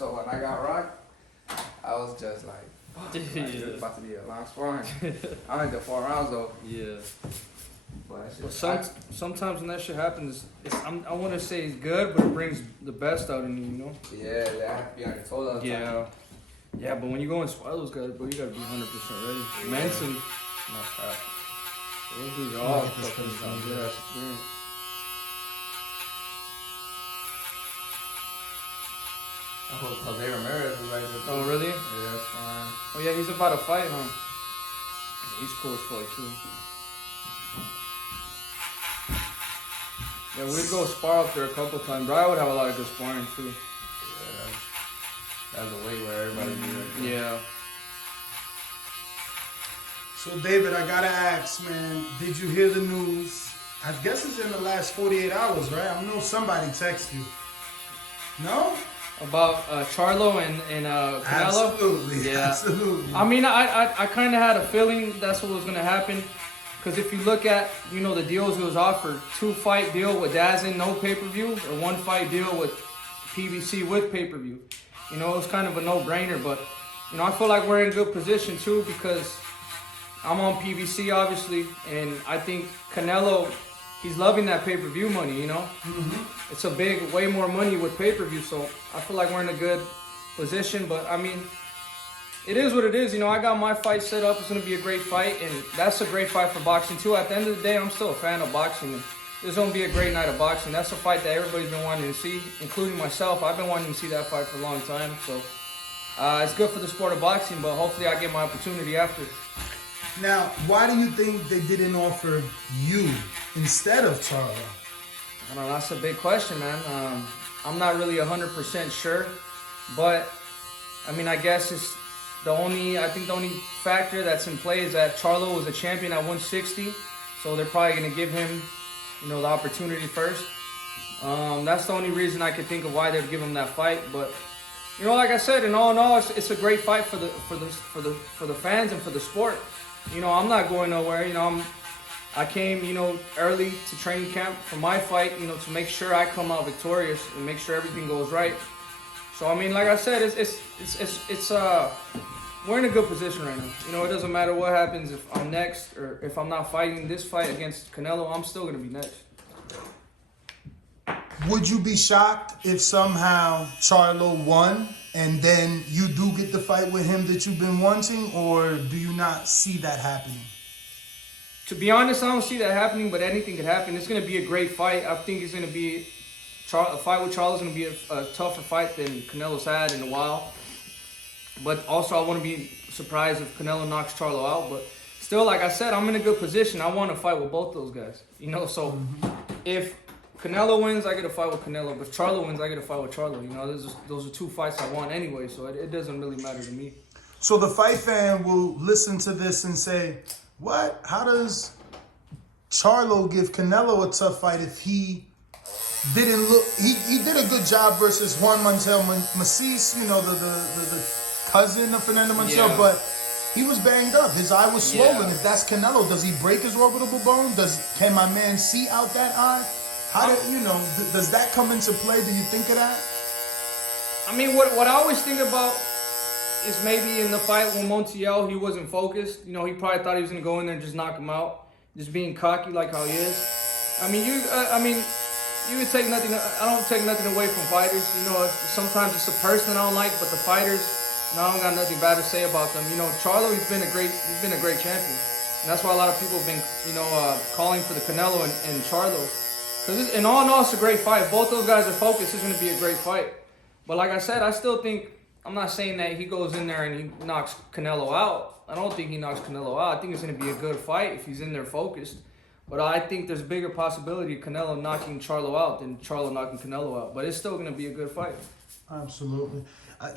So when I got rocked, I was just like, fuck, it's about to be a long sparring. I only did 4 rounds though. Yeah. But sometimes when that shit happens, I want to say it's good, but it brings the best out in you, you know? Yeah, they have to be on your toes all the time. Yeah, but when you go and spar those guys, bro, you gotta be 100% ready. Mentally, not fast. Those dudes are all fucking good ass experience. Oh, David Benavidez is right there. Oh, really? Yeah, that's fine. Oh, yeah, he's about to fight, huh? He's cool as fuck, too. Yeah, we'd go spar up there a couple times. But I would have a lot of good sparring, too. Yeah, that's a way where everybody be like, yeah. So, David, I gotta ask, man, did you hear the news? I guess it's in the last 48 hours, right? I know somebody texted you. No? About Charlo and Canelo? Absolutely, Yeah. absolutely. I mean, I kind of had a feeling that's what was going to happen. Because if you look at, you know, the deals it was offered, 2-fight deal with Dazn, no pay-per-view, or 1-fight deal with PBC with pay-per-view. You know, it was kind of a no-brainer. But, you know, I feel like we're in good position, too, because I'm on PBC, obviously. And I think Canelo, he's loving that pay-per-view money, you know? Mm-hmm. It's a big, way more money with pay-per-view, so I feel like we're in a good position. But, I mean, it is what it is. You know, I got my fight set up. It's going to be a great fight, and that's a great fight for boxing, too. At the end of the day, I'm still a fan of boxing. And it's going to be a great night of boxing. That's a fight that everybody's been wanting to see, including myself. I've been wanting to see that fight for a long time, so it's good for the sport of boxing, but hopefully I get my opportunity after. Now, why do you think they didn't offer you instead of Charlo? I don't know, that's a big question, man. I'm not really 100% sure, but I mean, I guess it's I think the only factor that's in play is that Charlo was a champion at 160, so they're probably going to give him, you know, the opportunity first. That's the only reason I could think of why they'd give him that fight. But you know, like I said, in all, it's a great fight for the fans and for the sport. You know, I'm not going nowhere. You know, I came, you know, early to training camp for my fight, you know, to make sure I come out victorious and make sure everything goes right. So I mean, like I said, we're in a good position right now. You know, it doesn't matter what happens if I'm next or if I'm not fighting this fight against Canelo, I'm still gonna be next. Would you be shocked if somehow Charlo won and then you do get the fight with him that you've been wanting, or do you not see that happening? To be honest, I don't see that happening, but anything could happen. It's going to be a great fight. I think it's going to be a fight with Charlo is going to be a tougher fight than Canelo's had in a while. But also, I want to be surprised if Canelo knocks Charlo out. But still, like I said, I'm in a good position. I want to fight with both those guys. You know, so if Canelo wins, I get a fight with Canelo. But if Charlo wins, I get a fight with Charlo. You know, those are 2 fights I want anyway, so it doesn't really matter to me. So the fight fan will listen to this and say, what? How does Charlo give Canelo a tough fight if he didn't look... He did a good job versus Juan Montel Macis, you know, the cousin of Fernando Montel, yeah. But he was banged up. His eye was swollen. Yeah. If that's Canelo, does he break his orbital bone? Can my man see out that eye? Does that come into play? Do you think of that? I mean, what I always think about is maybe in the fight with Montiel, he wasn't focused. You know, he probably thought he was gonna go in there and just knock him out, just being cocky like how he is. I mean, you would take nothing. I don't take nothing away from fighters. You know, sometimes it's a person I don't like, but the fighters, you know, I don't got nothing bad to say about them. You know, Charlo, he's been a great champion, and that's why a lot of people have been, you know, calling for the Canelo and Charlo. Because in all, it's a great fight. Both those guys are focused. It's going to be a great fight. But like I said, I still think, I'm not saying that he goes in there and he knocks Canelo out. I don't think he knocks Canelo out. I think it's going to be a good fight if he's in there focused. But I think there's a bigger possibility of Canelo knocking Charlo out than Charlo knocking Canelo out. But it's still going to be a good fight. Absolutely.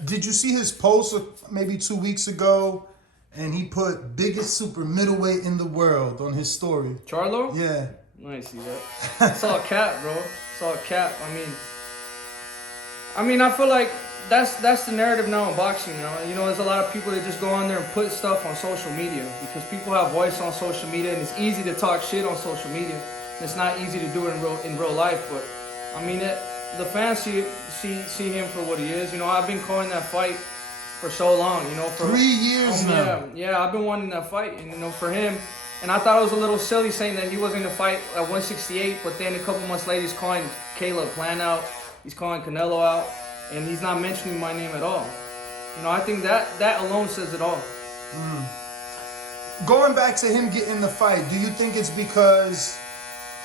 Did you see his post maybe 2 weeks ago? And he put biggest super middleweight in the world on his story. Charlo? Yeah. I see that. It's all cap, bro. It's all cap. I mean, I feel like that's the narrative now in boxing now. You know, there's a lot of people that just go on there and put stuff on social media because people have voice on social media, and it's easy to talk shit on social media. It's not easy to do it in real life, but I mean, the fans see him for what he is. You know, I've been calling that fight for so long. You know, for 3 years now. Yeah, I've been wanting that fight, and you know, for him. And I thought it was a little silly saying that he wasn't going to fight at 168, but then a couple months later he's calling Caleb Plant out, he's calling Canelo out, and he's not mentioning my name at all. You know, I think that alone says it all. Going back to him getting the fight, do you think it's because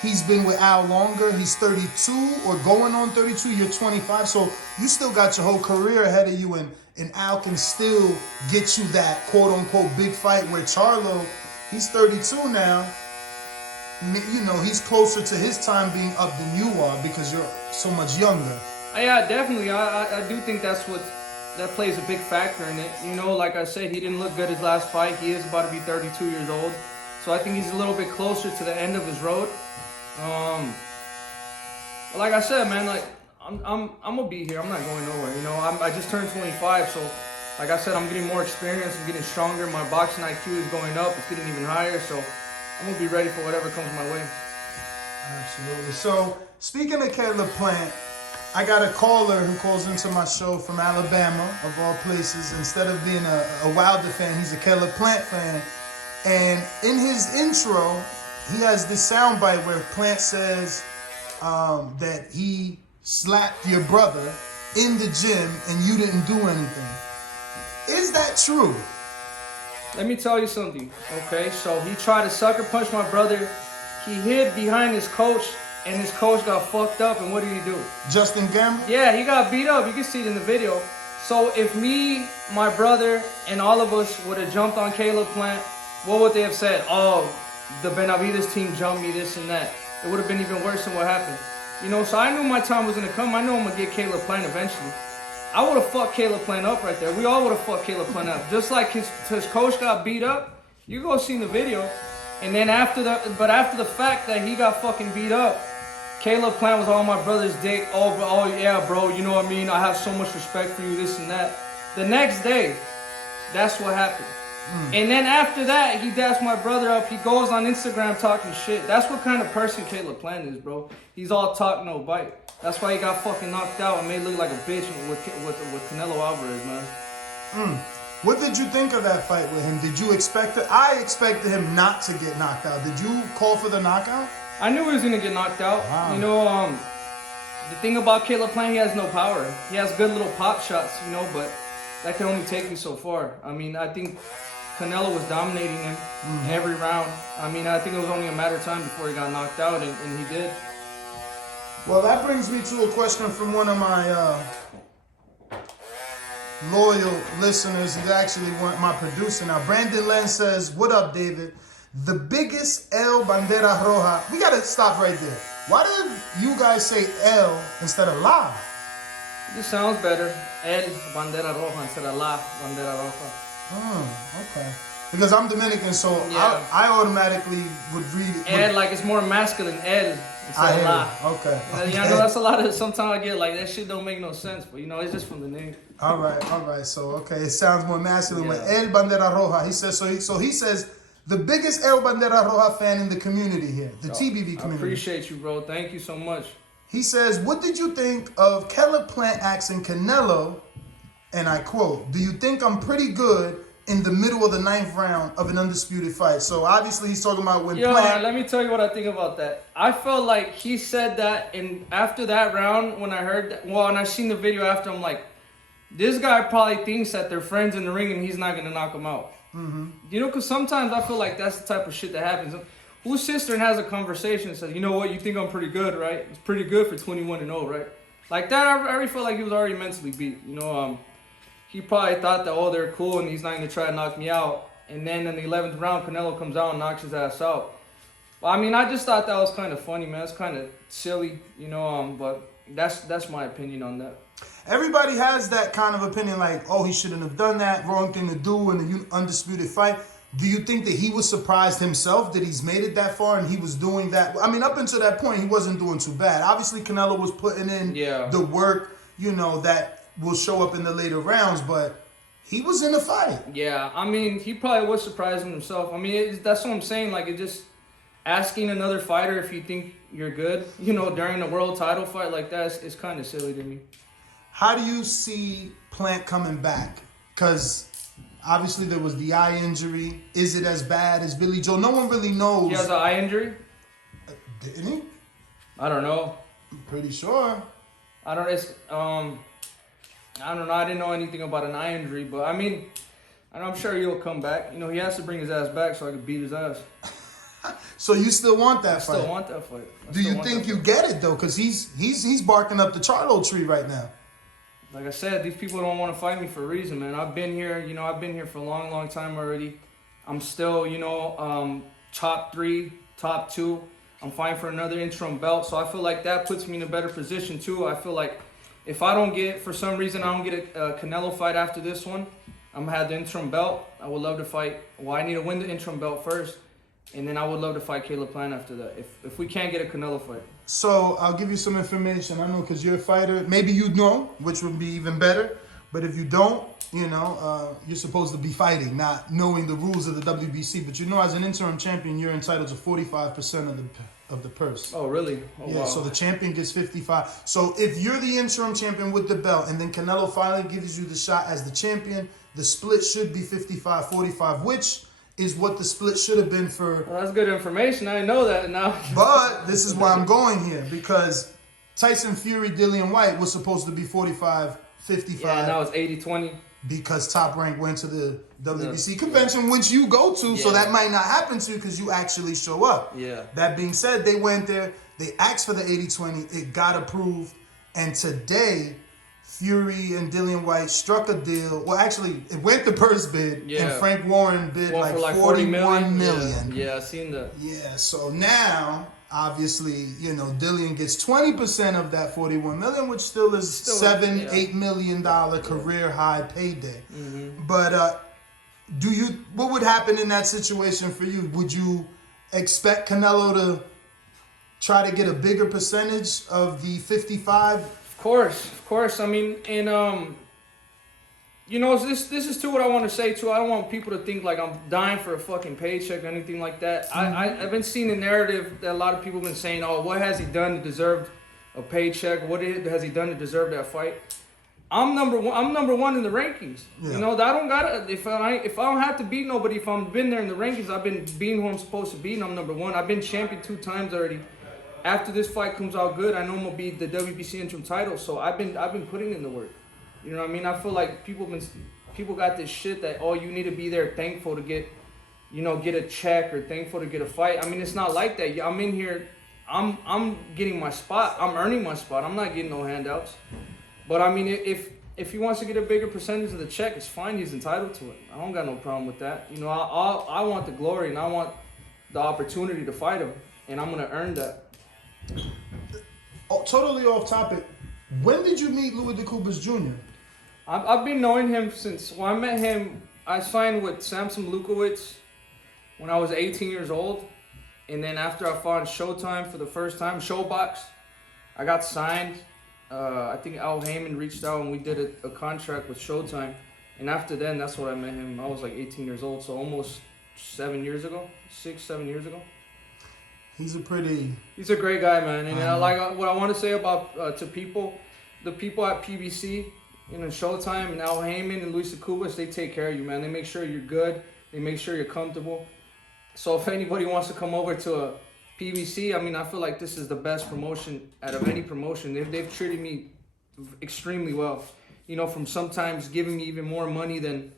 he's been with Al longer? He's 32 or going on 32. You're 25, so you still got your whole career ahead of you, and Al can still get you that quote-unquote big fight where Charlo, he's 32 now. You know, he's closer to his time being up than you are because you're so much younger. Yeah, definitely. I do think that plays a big factor in it. You know, like I said, he didn't look good his last fight. He is about to be 32 years old. So I think he's a little bit closer to the end of his road. Like I said, man, like I'm gonna be here. I'm not going nowhere. You know, I just turned 25, so like I said, I'm getting more experience. I'm getting stronger. My boxing IQ is going up. It's getting even higher. So I'm gonna be ready for whatever comes my way. Absolutely. So speaking of Caleb Plant, I got a caller who calls into my show from Alabama, of all places. Instead of being a Wilder fan, he's a Caleb Plant fan. And in his intro, he has this soundbite where Plant says that he slapped your brother in the gym and you didn't do anything. Is that true? Let me tell you something, okay? So he tried to sucker punch my brother. He hid behind his coach, and his coach got fucked up, and what did he do? Justin Gamble? Yeah, he got beat up. You can see it in the video. So if me, my brother, and all of us would have jumped on Caleb Plant, what would they have said? Oh, the Benavidez team jumped me, this and that. It would have been even worse than what happened. You know, so I knew my time was going to come. I knew I'm going to get Caleb Plant eventually. I would have fucked Caleb Plant up right there. We all would have fucked Caleb Plant up. Just like his coach got beat up, you go see in the video. And then after the fact that he got fucking beat up, Caleb Plant was on my brother's dick. Oh yeah, bro, you know what I mean? I have so much respect for you, this and that. The next day, that's what happened. And then after that, he daps my brother up. He goes on Instagram talking shit. That's what kind of person Caleb Plant is, bro. He's all talk, no bite. That's why he got fucking knocked out and made look like a bitch with Canelo Alvarez, man. What did you think of that fight with him? Did you expect it? I expected him not to get knocked out. Did you call for the knockout? I knew he was gonna get knocked out. Wow. You know, the thing about Caleb Plant, he has no power. He has good little pop shots, you know, but that can only take me so far. I mean, I think Canelo was dominating him every round. I mean, I think it was only a matter of time before he got knocked out, and he did. Well, that brings me to a question from one of my loyal listeners. He's actually my producer now. Brandon Len says, "What up, David? The biggest El Bandera Roja." We gotta stop right there. Why did you guys say El instead of La? It just sounds better. El Bandera Roja instead of La Bandera Roja. Okay. Because I'm Dominican, so Yeah. I automatically would read it. El, like it's more masculine. El instead of La. Okay. Yeah, I know that's a lot of. Sometimes I get like that shit don't make no sense, but you know it's just from the name. All right. So okay, it sounds more masculine. Yeah. But El Bandera Roja, he says so. He says the biggest El Bandera Roja fan in the community here, the TBV community. I appreciate you, bro. Thank you so much. He says, "What did you think of Caleb Plant asking Canelo?" And I quote, "Do you think I'm pretty good in the middle of the 9th round of an undisputed fight?" So obviously he's talking about when Plant. Let me tell you what I think about that. I felt like he said that, and after that round, when I heard that, and I seen the video after, I'm like, this guy probably thinks that they're friends in the ring and he's not gonna knock him out. You know, because sometimes I feel like that's the type of shit that happens. Who's sister and has a conversation and says, you know what, you think I'm pretty good, right? It's pretty good for 21-0, right? Like that, I already felt like he was already mentally beat. You know, he probably thought that, oh, they're cool and he's not going to try to knock me out. And then in the 11th round, Canelo comes out and knocks his ass out. But, I mean, I just thought that was kind of funny, man. It's kind of silly, you know, but that's my opinion on that. Everybody has that kind of opinion, like, oh, he shouldn't have done that, wrong thing to do in the undisputed fight. Do you think that he was surprised himself that he's made it that far and he was doing that? I mean, up until that point, he wasn't doing too bad. Obviously, Canelo was putting in the work, you know, that will show up in the later rounds, but he was in the fight. Yeah, I mean, he probably was surprising himself. I mean, that's what I'm saying. Like, it's just asking another fighter if you think you're good. You know, during a world title fight like that, it's kind of silly to me. How do you see Plant coming back? Because obviously there was the eye injury. Is it as bad as Billy Joe? No one really knows. He has an eye injury? Didn't he? I don't know. I'm pretty sure. I don't know. I didn't know anything about an eye injury, but I mean, I'm sure he'll come back. You know, he has to bring his ass back so I can beat his ass. So you still want that fight? I still want that fight. Do you think you get it though? Because he's barking up the Charlo tree right now. Like I said, these people don't want to fight me for a reason, man. I've been here, I've been here for a long, long time already. I'm still, top 3, top 2. I'm fighting for another interim belt, so I feel like that puts me in a better position too. I feel like if for some reason I don't get a Canelo fight after this one, I'm gonna have the interim belt. I would love to fight. Well, I need to win the interim belt first, and then I would love to fight Caleb Plant after that. If we can't get a Canelo fight. So I'll give you some information. I know because you're a fighter. Maybe you know, which would be even better. But if you don't, you're supposed to be fighting, not knowing the rules of the WBC. But as an interim champion, you're entitled to 45% of the purse. Oh, really? Oh, yeah, wow. so the champion gets 55. So if you're the interim champion with the belt, and then Canelo finally gives you the shot as the champion, the split should be 55-45, which is what the split should have been for. Well, that's good information. I didn't know that now. But this is why I'm going here, because Tyson Fury, Dillian White was supposed to be 45-55. Yeah, now it's 80-20. Because Top Rank went to the WBC convention, which you go to, so that might not happen to you because you actually show up. Yeah. That being said, they went there, they asked for the 80-20, it got approved, and today, Fury and Dillian White struck a deal. Well, actually, it went to purse bid, and Frank Warren bid for like 41 million. Yeah, I seen that. Yeah, so now, obviously, Dillian gets 20% of that 41 million, which still is $7-8 million career high payday. Mm-hmm. But what would happen in that situation for you? Would you expect Canelo to try to get a bigger percentage of the 55? Of course. I mean, and this is too what I want to say too. I don't want people to think like I'm dying for a fucking paycheck or anything like that. Mm-hmm. I've been seeing the narrative that a lot of people have been saying, oh, what has he done to deserve a paycheck? What has he done to deserve that fight? I'm number one in the rankings. Yeah. I don't gotta if I don't have to beat nobody. If I'm been there in the rankings, I've been being who I'm supposed to be, and I'm number 1. I've been champion 2 times already. After this fight comes out good, I know I'm gonna be the WBC interim title. So I've been putting in the work. You know what I mean? I feel like people got this shit that you need to be there thankful to get a check or thankful to get a fight. I mean, it's not like that. I'm in here, I'm getting my spot. I'm earning my spot. I'm not getting no handouts. But I mean, if he wants to get a bigger percentage of the check, it's fine. He's entitled to it. I don't got no problem with that. I want the glory and I want the opportunity to fight him, and I'm gonna earn that. Oh, totally off topic. When did you meet Louis DeCubas Jr.? I've been knowing him since I met him. I signed with Samson Lukowicz when I was 18 years old, and then after I fought in Showtime for the first time, Showbox, I got signed. I think Al Heyman reached out and we did a contract with Showtime, and after then, that's when I met him. I was like 18 years old, so almost 7 years ago, 6-7 years ago. He's a great guy, man. And what I want to say about the people at PBC, Showtime and Al Heyman and Luis DeCubas, they take care of you, man. They make sure you're good. They make sure you're comfortable. So if anybody wants to come over to a PBC, I mean, I feel like this is the best promotion out of any promotion. They've treated me extremely well. From sometimes giving me even more money than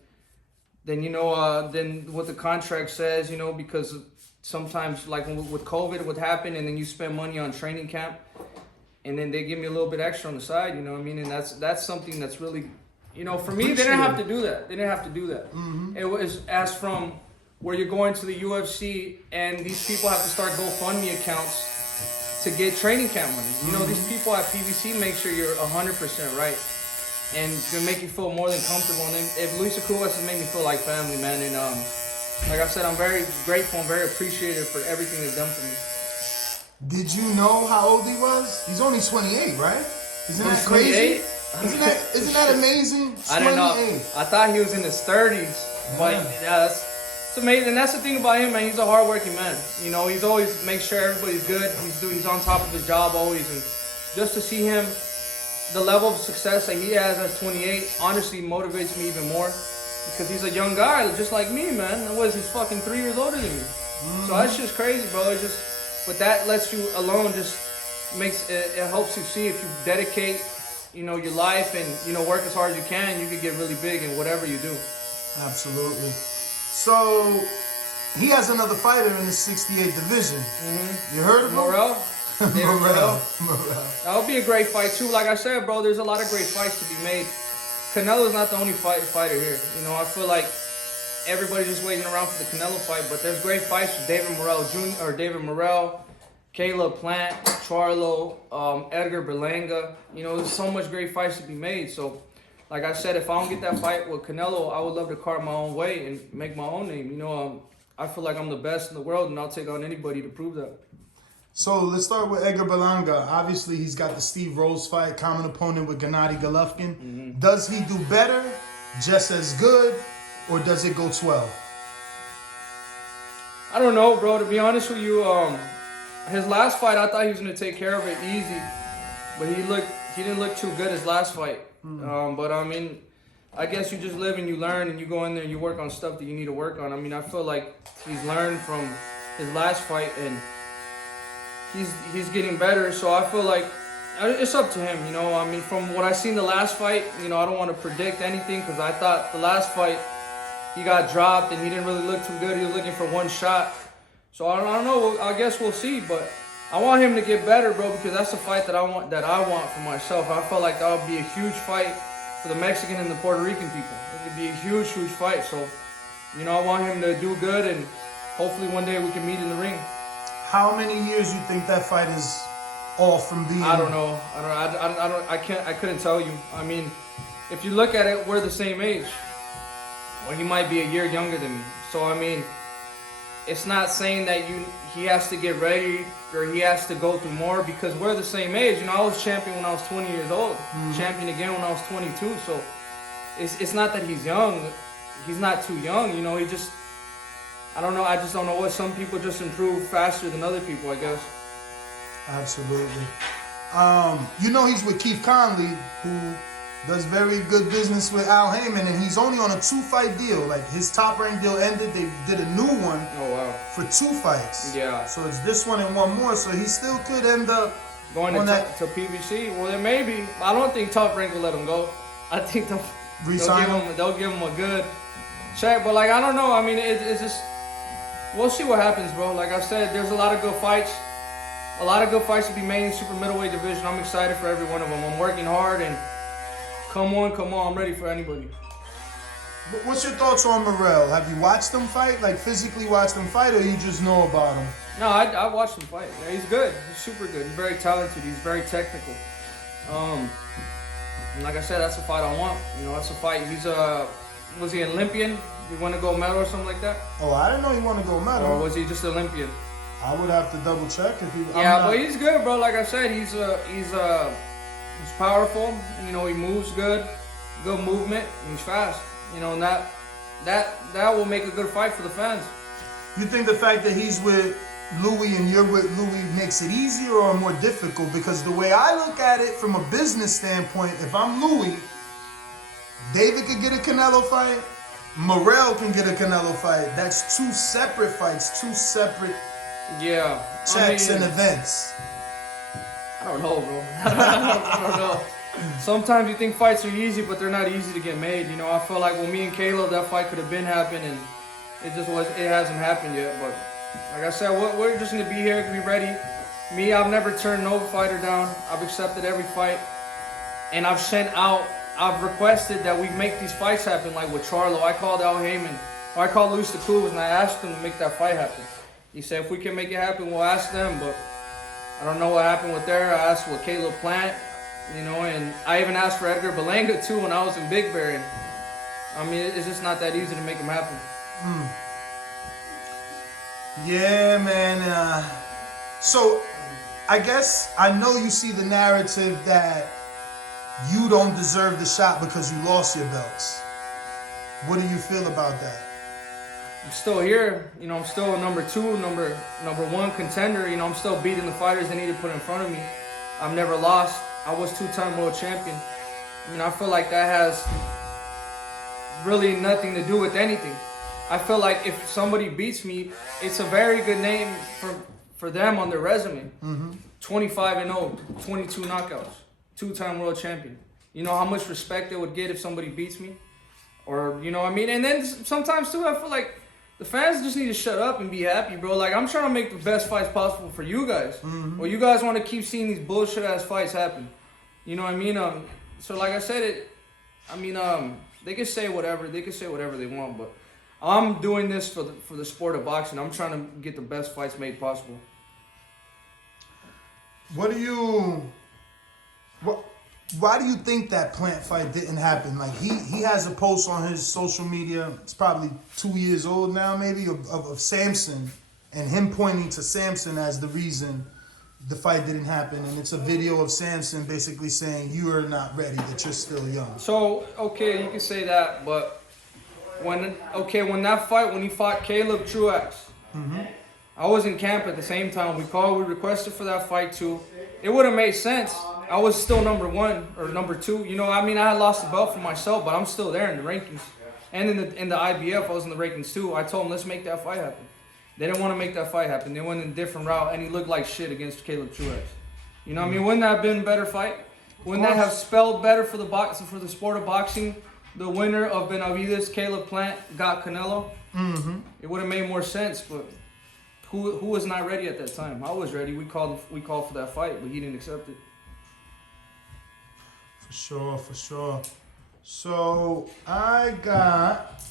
what the contract says. Because sometimes, like with COVID, would happen, and then you spend money on training camp, and then they give me a little bit extra on the side. You know what I mean? And that's something that's really, for me, they didn't have to do that. Mm-hmm. It was as from where you're going to the UFC, and these people have to start GoFundMe accounts to get training camp money. Mm-hmm. These people at PBC make sure you're 100% right, and they make you feel more than comfortable. And if Luis DeCubas has made me feel like family, man, and like I said, I'm very grateful and very appreciative for everything they've done for me. Did you know how old he was? He's only 28, right? Isn't that crazy? Isn't that amazing? 28. I didn't know. I thought he was in his 30s, but It's amazing, and that's the thing about him, man. He's a hardworking man. You know, he's always makes sure everybody's good. He's on top of his job always, and just to see him, the level of success that he has at 28, honestly motivates me even more because he's a young guy, just like me, man. And he's fucking 3 years older than me. So that's just crazy, bro. It's just, but that lets you alone just makes it helps you see if you dedicate, you know, your life and, you know, work as hard as you can, you could get really big in whatever you do. Absolutely. So he has another fighter in the 68 division. You heard of him? Morrell? Morrell. That would be a great fight too. Like I said, bro, there's a lot of great fights to be made. Canelo's not the only fighter here. You know, I feel like everybody's just waiting around for the Canelo fight, but there's great fights for David Morrell, Caleb Plant, Charlo, Edgar Berlanga. You know, there's so much great fights to be made. So, like I said, if I don't get that fight with Canelo, I would love to carve my own way and make my own name. You know, I feel like I'm the best in the world, and I'll take on anybody to prove that. So let's start with Edgar Berlanga. Obviously, he's got the Steve Rose fight, common opponent with Gennady Golovkin. Does he do better, just as good, or does it go 12? I don't know, bro. To be honest with you, his last fight, I thought he was gonna take care of it easy, but he didn't look too good his last fight. But I mean, I guess you just live and you learn, and you go in there and you work on stuff that you need to work on. I mean, I feel like he's learned from his last fight, and he's getting better. So I feel like it's up to him, you know. I mean, from what I seen the last fight, you know, I don't want to predict anything because I thought the last fight he got dropped and he didn't really look too good. He was looking for one shot. So I don't know. I guess we'll see. But I want him to get better, bro, because that's the fight that I want for myself. I felt like that would be a huge fight for the Mexican and the Puerto Rican people. It could be a huge, huge fight. So, you know, I want him to do good, and hopefully one day we can meet in the ring. How many years you think that fight is off from being? I don't know. I couldn't tell you. I mean, if you look at it, we're the same age. Well, he might be a year younger than me. So I mean, it's not saying that he has to get ready or he has to go through more because we're the same age. You know, I was champion when I was 20 years old. Champion again when I was 22. So it's not that he's young. He's not too young. You know, he just, I don't know. I just don't know what. Some people just improve faster than other people, I guess. Absolutely. You know, he's with Keith Conley, who does very good business with Al Heyman, and he's only on a 2-fight deal. Like, his top-ranked deal ended. They did a new one for 2 fights. Yeah. So it's this one and one more, so he still could end up going to PBC. Well, then maybe. I don't think Top Rank will let him go. I think they'll give him a good check. But, like, I don't know. I mean, it's just, we'll see what happens, bro. Like I said, there's a lot of good fights. A lot of good fights to be made in super middleweight division. I'm excited for every one of them. I'm working hard, and come on, I'm ready for anybody. But what's your thoughts on Morrell? Have you watched him fight? Like, physically watched him fight, or you just know about him? No, I watched him fight. Yeah, he's good. He's super good. He's very talented. He's very technical. And like I said, that's a fight I want. You know, that's a fight. Was he an Olympian? He won a gold medal or something like that? Oh, I didn't know he won a gold medal. Or was he just Olympian? I would have to double check if he. But he's good, bro. Like I said, he's powerful. You know, he moves good movement. And he's fast. You know, and that will make a good fight for the fans. You think the fact that he's with Louis and you're with Louis makes it easier or more difficult? Because the way I look at it from a business standpoint, if I'm Louis, David could get a Canelo fight. Morrell can get a Canelo fight. That's 2 separate fights, 2 separate checks and events. I don't know, bro. I don't know. Sometimes you think fights are easy, but they're not easy to get made. You know, I feel like with me and Caleb, that fight could have been happened, and it hasn't happened yet. But like I said, we're just gonna be here, be ready. Me, I've never turned no fighter down. I've accepted every fight, and I've requested that we make these fights happen. Like with Charlo, I called Al Heyman, or I called Luis Tacuba, and I asked him to make that fight happen. He said, if we can make it happen, we'll ask them, but I don't know what happened with there. I asked with Caleb Plant, you know, and I even asked for Edgar Berlanga too when I was in Big Bear. And I mean, it's just not that easy to make them happen. Yeah, man. So I guess I know you see the narrative that you don't deserve the shot because you lost your belts. What do you feel about that? I'm still here. You know, I'm still number 2, number 1 contender. You know, I'm still beating the fighters they need to put in front of me. I've never lost. I was 2-time world champion. I mean, I feel like that has really nothing to do with anything. I feel like if somebody beats me, it's a very good name for them on their resume. 25-0, 22 knockouts, 2-time world champion. You know how much respect they would get if somebody beats me? Or, you know what I mean? And then sometimes, too, I feel like the fans just need to shut up and be happy, bro. Like, I'm trying to make the best fights possible for you guys. Well, you guys want to keep seeing these bullshit-ass fights happen. You know what I mean? So, like I said, they can say whatever. They can say whatever they want, but I'm doing this for the sport of boxing. I'm trying to get the best fights made possible. Why do you think that Plant fight didn't happen? Like he has a post on his social media. It's probably 2 years old now, maybe of Samson, and him pointing to Samson as the reason the fight didn't happen. And it's a video of Samson basically saying you are not ready, that you're still young. So okay, you can say that, but when that fight, when he fought Caleb Truax, I was in camp at the same time. We requested for that fight too. It would have made sense. I was still number 1 or number 2. You know, I mean, I had lost the belt for myself, but I'm still there in the rankings. And in the IBF, I was in the rankings too. I told them, let's make that fight happen. They didn't want to make that fight happen. They went in a different route, and he looked like shit against Caleb Truax. You know what I mean? Wouldn't that have been a better fight? Wouldn't that have spelled better for the sport of boxing? The winner of Benavidez, Caleb Plant, got Canelo. It would have made more sense, but who was not ready at that time? I was ready. We called for that fight, but he didn't accept it. For sure. So I got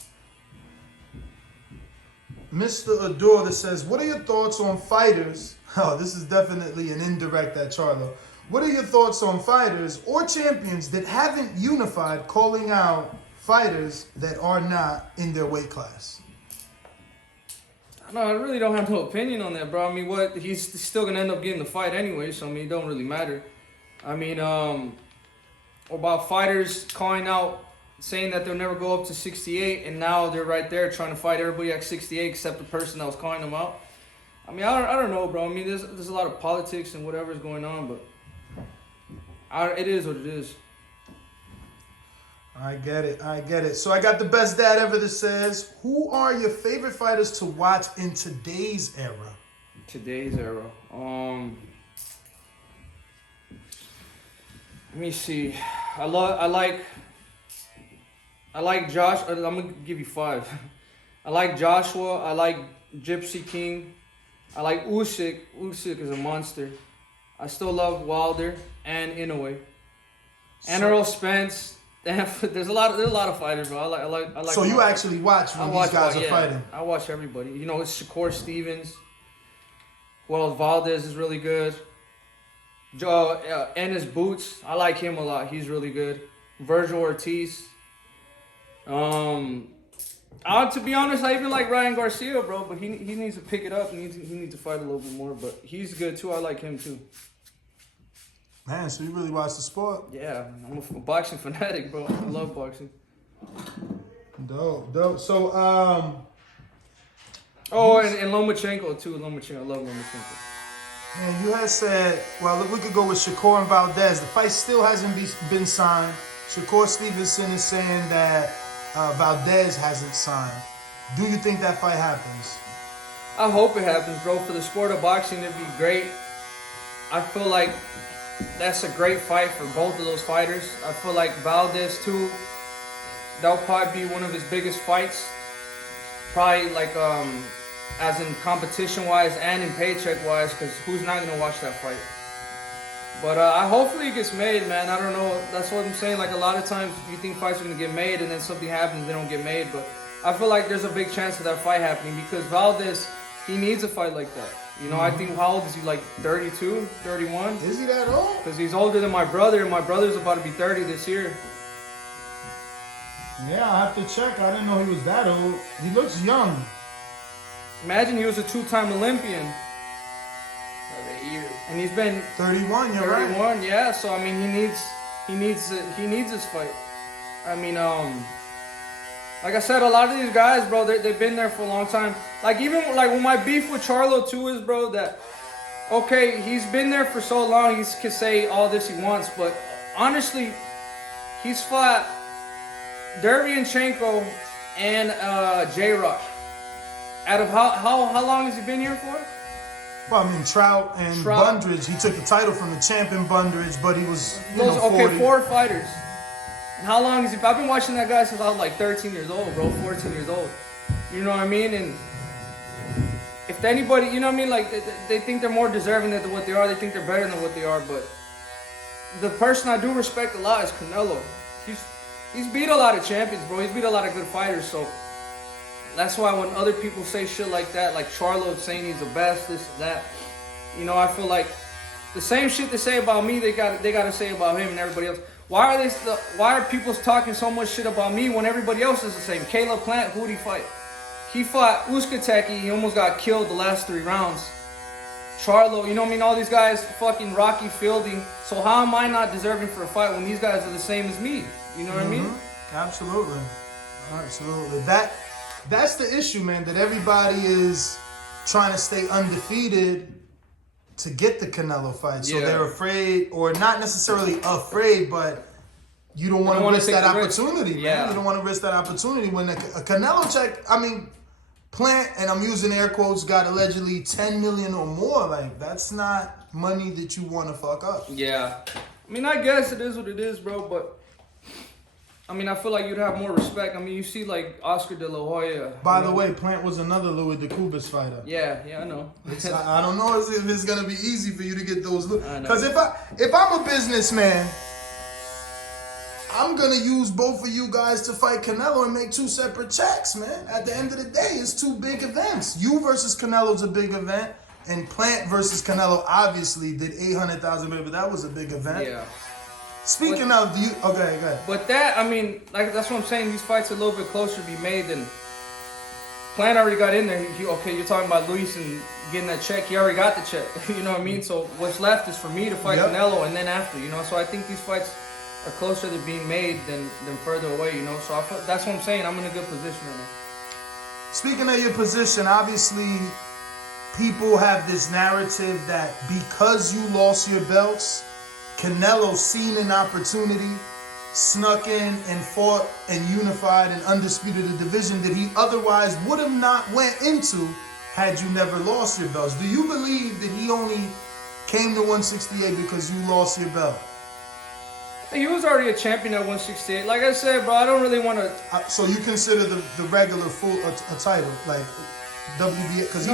Mr. Adore that says, what are your thoughts on fighters? Oh, this is definitely an indirect at Charlo. What are your thoughts on fighters or champions that haven't unified calling out fighters that are not in their weight class? No, I really don't have no opinion on that, bro. I mean, he's still going to end up getting the fight anyway, so I mean, it don't really matter. I mean, about fighters calling out, saying that they'll never go up to 68, and now they're right there trying to fight everybody at 68 except the person that was calling them out. I mean, I don't know, bro. I mean, there's a lot of politics and whatever's going on, but it is what it is. I get it. So I got the best dad ever that says, who are your favorite fighters to watch in today's era? Today's era. Let me see. I like Josh. I'm gonna give you 5. I like Joshua. I like Gypsy King. I like Usyk. Usyk is a monster. I still love Wilder and Inoue. And Earl Spence. There's a lot of fighters, bro. I like. So you actually watch when these guys are fighting? I watch everybody. You know, it's Shakur Stevens. Well, Valdez is really good. Ennis Boots, I like him a lot. He's really good. Virgil Ortiz. To be honest, I even like Ryan Garcia, bro. But he needs to pick it up. He needs to fight a little bit more. But he's good too. I like him too. Man, so you really watch the sport? Yeah, I'm a boxing fanatic, bro. I love boxing. Dope. So and Lomachenko too. I love Lomachenko. Man, you had said, well, if we could go with Shakur and Valdez. The fight still hasn't been signed. Shakur Stevenson is saying that Valdez hasn't signed. Do you think that fight happens? I hope it happens, bro. For the sport of boxing, it'd be great. I feel like that's a great fight for both of those fighters. I feel like Valdez, too, that'll probably be one of his biggest fights. Probably like as in competition-wise and in paycheck-wise, because who's not going to watch that fight? But hopefully it gets made, man. I don't know. That's what I'm saying. Like, a lot of times you think fights are going to get made, and then something happens, they don't get made. But I feel like there's a big chance of that fight happening because Valdez, he needs a fight like that. You know, I think, how old is he? Like 32, 31? Is he that old? Because he's older than my brother, and my brother's about to be 30 this year. Yeah, I have to check. I didn't know he was that old. He looks young. Imagine he was a 2-time Olympian. And he's been 31, you're 31, right. Yeah. So I mean, he needs this fight. I mean, Like I said, a lot of these guys, bro, they've been there for a long time. Like even like when my beef with Charlo too is, bro, that okay, he's been there for so long, he can say all this he wants, but honestly, he's fought Derevyanchenko and J-Rock. Out of how long has he been here for? Well, I mean, Trout and Bundridge, he took the title from the champ in Bundridge, but he was, okay, 4 fighters. And how long has he? I've been watching that guy since I was like 13 years old, bro, 14 years old. You know what I mean? And if anybody, you know what I mean, like they think they're more deserving than what they are. They think they're better than what they are. But the person I do respect a lot is Canelo. He's beat a lot of champions, bro. He's beat a lot of good fighters. So that's why when other people say shit like that, like Charlo saying he's the best, this and that, you know, I feel like the same shit they say about me, they got to say about him and everybody else. Why are people talking so much shit about me when everybody else is the same? Caleb Plant, who did he fight? He fought Uzcategui. He almost got killed the last 3 rounds. Charlo, you know what I mean? All these guys, fucking Rocky Fielding. So how am I not deserving for a fight when these guys are the same as me? You know what I mean? Absolutely. Absolutely. That's the issue, man, that everybody is trying to stay undefeated to get the Canelo fight. So they're afraid, or not necessarily afraid, but you don't want to risk that opportunity, man. Yeah. You don't want to risk that opportunity when a Canelo check, I mean, Plant, and I'm using air quotes, got allegedly 10 million or more. Like, that's not money that you want to fuck up. Yeah. I mean, I guess it is what it is, bro, but I mean, I feel like you'd have more respect. I mean, you see, like, Oscar De La Hoya. By the way, Plant was another Louis DeCubas fighter. Yeah, I know. I don't know if it's going to be easy for you to get those looks. Because if I'm a businessman, I'm going to use both of you guys to fight Canelo and make 2 separate checks, man. At the end of the day, it's 2 big events. You versus Canelo's a big event, and Plant versus Canelo obviously did 800,000, but that was a big event. Yeah. Speaking of, okay, go ahead. But that, I mean, like that's what I'm saying. These fights are a little bit closer to be made than Plant already got in there. Okay, you're talking about Luis and getting that check. He already got the check. You know what I mean? So what's left is for me to fight Canelo, and then after, you know. So I think these fights are closer to being made than further away, you know. So that's what I'm saying. I'm in a good position right now. Speaking of your position, obviously, people have this narrative that because you lost your belts, Canelo seen an opportunity, snuck in and fought and unified and undisputed a division that he otherwise would have not went into had you never lost your belts. Do you believe that he only came to 168 because you lost your belt? He was already a champion at 168. Like I said, bro, I don't really want to. So you consider the regular full a title, like WBA? Because he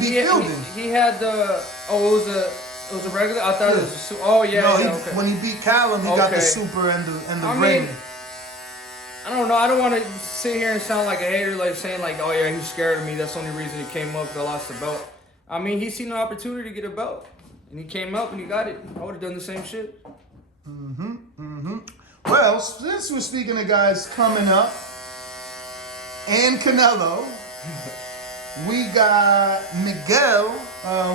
beat Fielding. He had the it was a regular. I thought it was. Okay. When he beat Callum, he got the super and the ring. I don't know. I don't want to sit here and sound like a hater, like saying like, oh yeah, he's scared of me. That's the only reason he came up. I lost the belt. I mean, he's seen an opportunity to get a belt, and he came up and he got it. I would have done the same shit. Well, since we're speaking of guys coming up and Canelo, we got Miguel,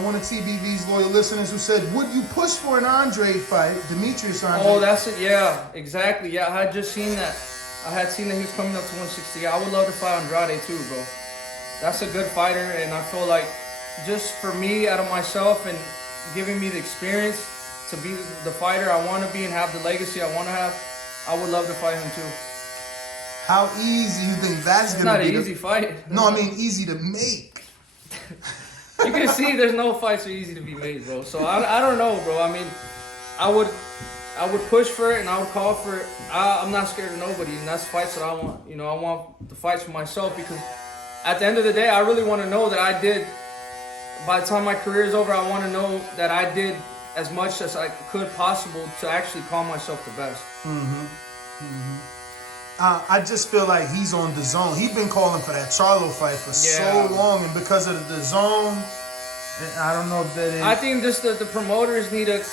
one of TBV's loyal listeners, who said, would you push for an Andrade fight, Demetrius Andrade? Oh, that's it. Yeah, exactly. Yeah, I had just seen that. I had seen that he was coming up to 160. I would love to fight Andrade too, bro. That's a good fighter, and I feel like just for me, out of myself, and giving me the experience to be the fighter I want to be and have the legacy I want to have, I would love to fight him too. How easy you think that's going to be? It's not an easy fight. No, I mean easy to make. You can see there's no fights are easy to be made, bro. So I don't know, bro. I mean, I would push for it and I would call for it. I'm not scared of nobody, and that's fights that I want. You know, I want the fights for myself, because at the end of the day, I really want to know that I did. By the time my career is over, I want to know that I did as much as I could possible to actually call myself the best. I just feel like he's on Dazn. He's been calling for that Charlo fight for so long, and because of the Dazn, I don't know if that is. I think just the promoters need to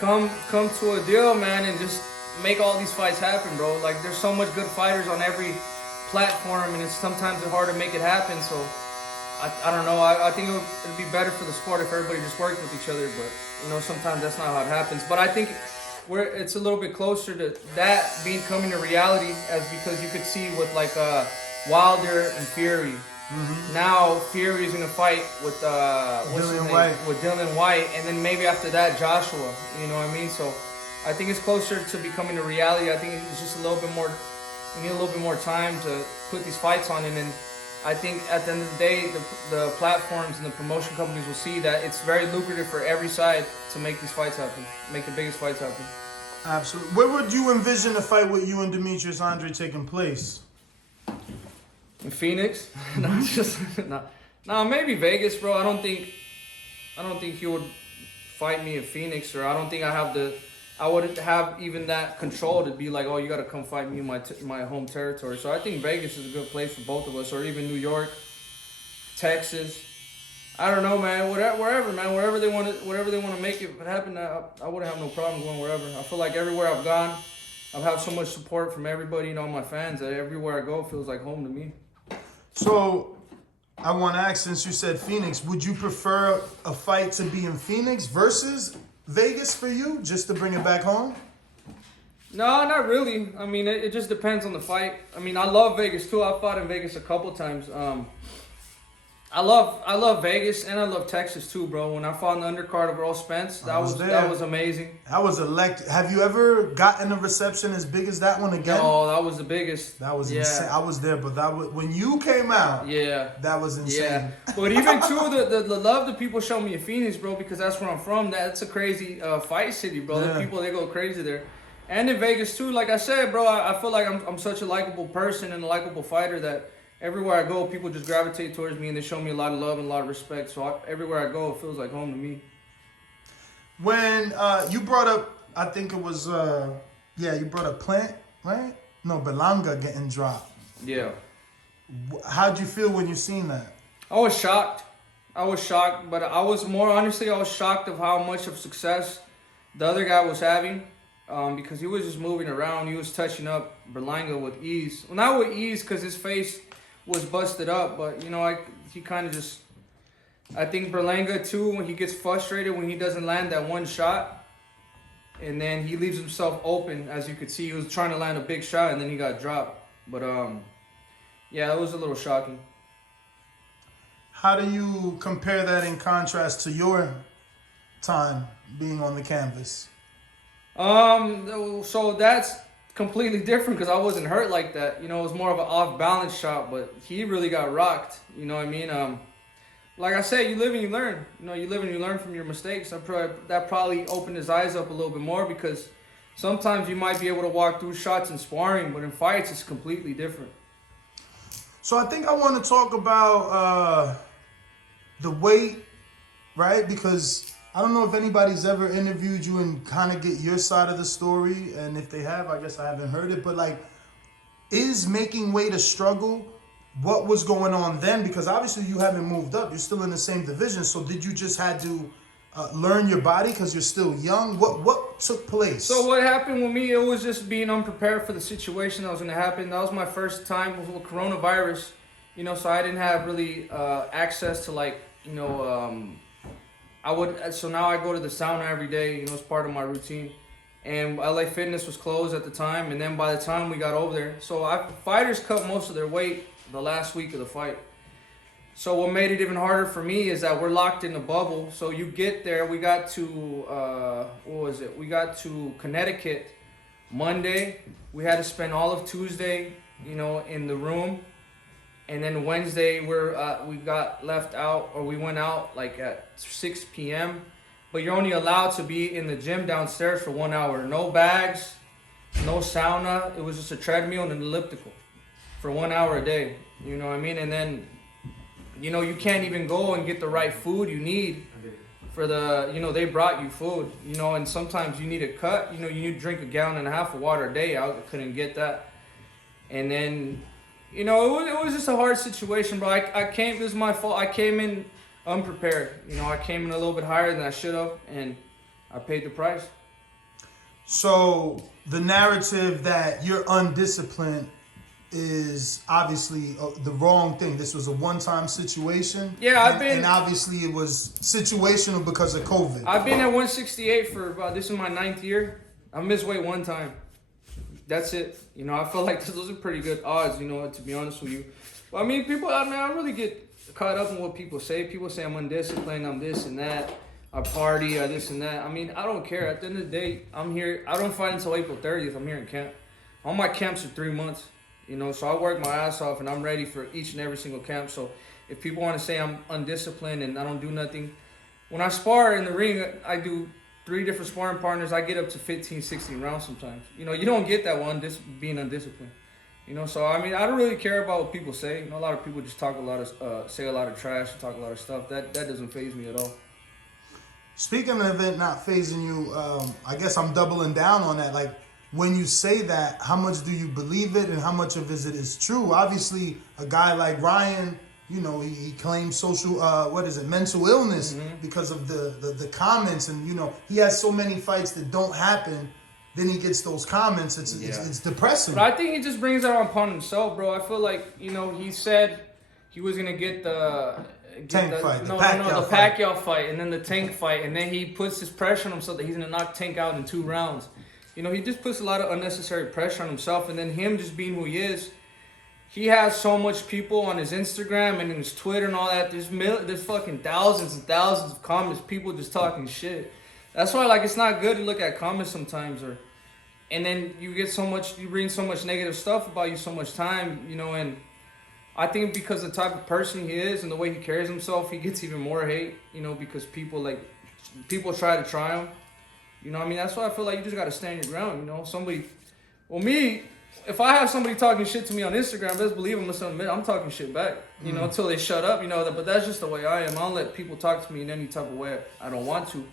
come to a deal, man, and just make all these fights happen, bro. Like, there's so much good fighters on every platform, and it's sometimes hard to make it happen. So I don't know. I think it'd be better for the sport if everybody just worked with each other, but you know, sometimes that's not how it happens. But I think it's a little bit closer to that becoming a reality, as because you could see with like Wilder and Fury. Mm-hmm. Now Fury's gonna fight with Dillian White, and then maybe after that Joshua. You know what I mean? So I think it's closer to becoming a reality. I think it's just a little bit more. We need a little bit more time to put these fights on, and then I think at the end of the day, the platforms and the promotion companies will see that it's very lucrative for every side to make these fights happen, make the biggest fights happen. Absolutely. Where would you envision a fight with you and Demetrius Andrade taking place? In Phoenix? No, maybe Vegas, bro. I don't think he would fight me in Phoenix, or I don't think I wouldn't have even that control to be like, oh, you got to come fight me in my home territory. So I think Vegas is a good place for both of us, or even New York, Texas. I don't know, man. Wherever, man. Wherever they want to make it happen, I wouldn't have no problem going wherever. I feel like everywhere I've gone, I've had so much support from everybody, my fans, that everywhere I go feels like home to me. So I want to ask, since you said Phoenix, would you prefer a fight to be in Phoenix versus Vegas for you, just to bring it back home? No, not really. I mean, it just depends on the fight. I mean, I love Vegas too. I fought in Vegas a couple times. I love Vegas, and I love Texas too, bro. When I fought in the undercard of Earl Spence, that was amazing. That was electric. Have you ever gotten a reception as big as that one again? No, that was the biggest. That was insane. I was there, but when you came out, that was insane. Yeah, but even too, the love that people show me in Phoenix, bro, because that's where I'm from. That's a crazy fight city, bro. The people, they go crazy there. And in Vegas too, like I said, bro, I feel like I'm such a likable person and a likable fighter that everywhere I go, people just gravitate towards me, and they show me a lot of love and a lot of respect. So everywhere I go, it feels like home to me. When you brought up, I think it was, you brought up Plant, right? No, Berlanga getting dropped. Yeah. How'd you feel when you seen that? I was shocked, but I was shocked of how much of success the other guy was having. Because he was just moving around. He was touching up Berlanga with ease. Well, not with ease because his face was busted up, but he kind of just. I think Berlanga too, when he gets frustrated when he doesn't land that one shot, and then he leaves himself open. As you could see, he was trying to land a big shot, and then he got dropped. But it was a little shocking. How do you compare that in contrast to your time being on the canvas? So that's completely different because I wasn't hurt like that. It was more of an off-balance shot, but he really got rocked. You know what I mean? Like I said, you live and you learn. You live and you learn from your mistakes. That probably opened his eyes up a little bit more, because sometimes you might be able to walk through shots in sparring, but in fights, it's completely different. So I think I want to talk about the weight, right? Because I don't know if anybody's ever interviewed you and kind of get your side of the story. And if they have, I guess I haven't heard it. But is making weight a struggle? What was going on then? Because obviously you haven't moved up. You're still in the same division. So did you just had to learn your body because you're still young? What took place? So what happened with me, it was just being unprepared for the situation that was going to happen. That was my first time with coronavirus. So I didn't have really access to so now I go to the sauna every day, it's part of my routine. And LA Fitness was closed at the time, and then by the time we got over there, fighters cut most of their weight the last week of the fight. So what made it even harder for me is that we're locked in a bubble. So you get there, we got to, We got to Connecticut Monday. We had to spend all of Tuesday, in the room. And then Wednesday, we got left out, or we went out at 6 p.m. But you're only allowed to be in the gym downstairs for 1 hour. No bags, no sauna. It was just a treadmill and an elliptical for 1 hour a day. You know what I mean? And then, you can't even go and get the right food you need for they brought you food, and sometimes you need a cut. You need to drink 1.5 gallons of water a day. I couldn't get that. And then, it was just a hard situation, bro. It was my fault. I came in unprepared. I came in a little bit higher than I should have, and I paid the price. So the narrative that you're undisciplined is obviously the wrong thing. This was a one-time situation. Yeah, and obviously it was situational because of COVID. I've been at 168 for this is my 9th year. I missed weight one time. That's it. You know, I feel like those are pretty good odds, you know, to be honest with you. But I mean, people, I mean, I really get caught up in what people say. People say I'm undisciplined, I'm this and that. I party, I this and that. I mean, I don't care. At the end of the day, I'm here. I don't fight until April 30th. I'm here in camp. All my camps are 3 months, you know, so I work my ass off and I'm ready for each and every single camp. So if people want to say I'm undisciplined and I don't do nothing, when I spar in the ring, I do 3 different sparring partners. I get up to 15, 16 rounds sometimes. You know, you don't get that one being undisciplined. You know, so I mean, I don't really care about what people say. You know, a lot of people just talk a lot of, say a lot of trash, talk a lot of stuff. That doesn't faze me at all. Speaking of it not phasing you, I guess I'm doubling down on that. Like, when you say that, how much do you believe it and how much of it is true? Obviously, a guy like Ryan, you know, he claims mental illness because of the comments. And, you know, he has so many fights that don't happen. Then he gets those comments. It's depressing. But I think he just brings it upon himself, bro. I feel like, you know, he said he was going to get the Pacquiao fight, and then the Tank fight, and then he puts this pressure on himself that he's gonna knock Tank out in 2 rounds. You know, he just puts a lot of unnecessary pressure on himself, and then him just being who he is. He has so much people on his Instagram and in his Twitter and all that. There's fucking thousands and thousands of comments, people just talking shit. That's why, like, it's not good to look at comments sometimes, and then you bring so much negative stuff about you so much time, you know, and I think because of the type of person he is and the way he carries himself, he gets even more hate, you know, because people try to try him. You know what I mean? That's why I feel like you just got to stand your ground, you know? If I have somebody talking shit to me on Instagram, best believe I'm talking shit back, you know, until they shut up, you know, but that's just the way I am. I don't let people talk to me in any type of way I don't want to.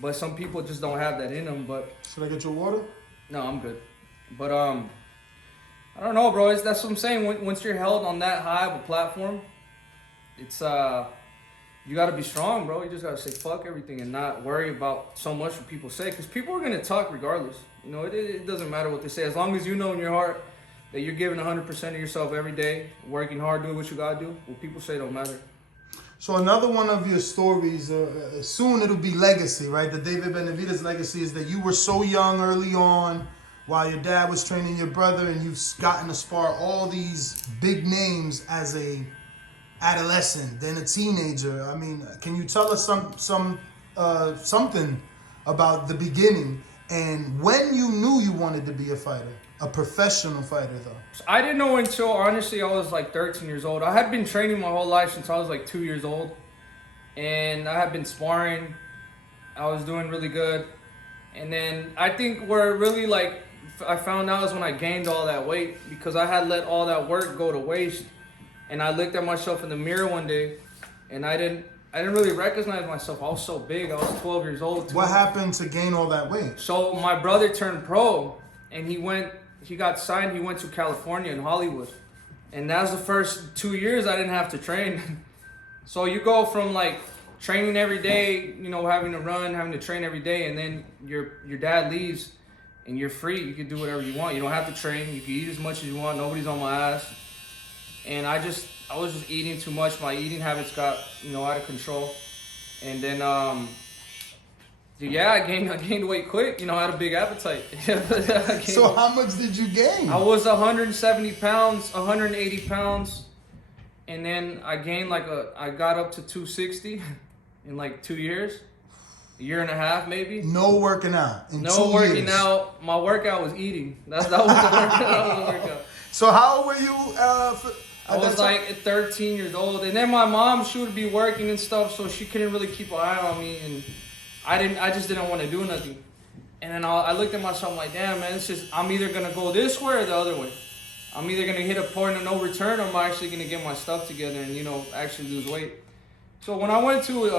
But some people just don't have that in them, but... Should I get your water? No, I'm good. But, I don't know, bro. That's what I'm saying. Once you're held on that high of a platform, it's you got to be strong, bro. You just got to say fuck everything and not worry about so much what people say, because people are gonna talk regardless. You know, it doesn't matter what they say, as long as you know in your heart that you're giving 100% of yourself every day, working hard, doing what you gotta do. What people say don't matter. So another one of your stories, soon it'll be legacy, right? The David Benavidez legacy is that you were so young early on, while your dad was training your brother, and you've gotten to spar all these big names as a adolescent, then a teenager. I mean, can you tell us something about the beginning and when you knew you wanted to be a fighter, a professional fighter, though? I didn't know until, honestly, I was like 13 years old. I had been training my whole life since I was like 2 years old, and I had been sparring. I was doing really good, and then I think where really like I found out is when I gained all that weight, because I had let all that work go to waste. And I looked at myself in the mirror one day, and I didn't really recognize myself. I was so big. I was 12 years old. What happened to gain all that weight? So my brother turned pro, and he got signed. He went to California in Hollywood. And that was the first 2 years I didn't have to train. So you go from like training every day, you know, having to run, having to train every day, and then your dad leaves and you're free. You can do whatever you want. You don't have to train. You can eat as much as you want. Nobody's on my ass. And I was just eating too much. My eating habits got, you know, out of control. And then, I gained weight quick. You know, I had a big appetite. So how much did you gain? I was 170 pounds, 180 pounds. And then I gained I got up to 260 in like 2 years. A year and a half, maybe. No working out in 2 years. No working out. My workout was eating. That was the workout. So how old were you? I was like 13 years old, and then my mom, she would be working and stuff, so she couldn't really keep an eye on me, and I just didn't want to do nothing. And then I looked at myself, I'm like, damn, man, I'm either gonna go this way or the other way. I'm either gonna hit a point of no return, or I'm actually gonna get my stuff together and, you know, actually lose weight. So when I went to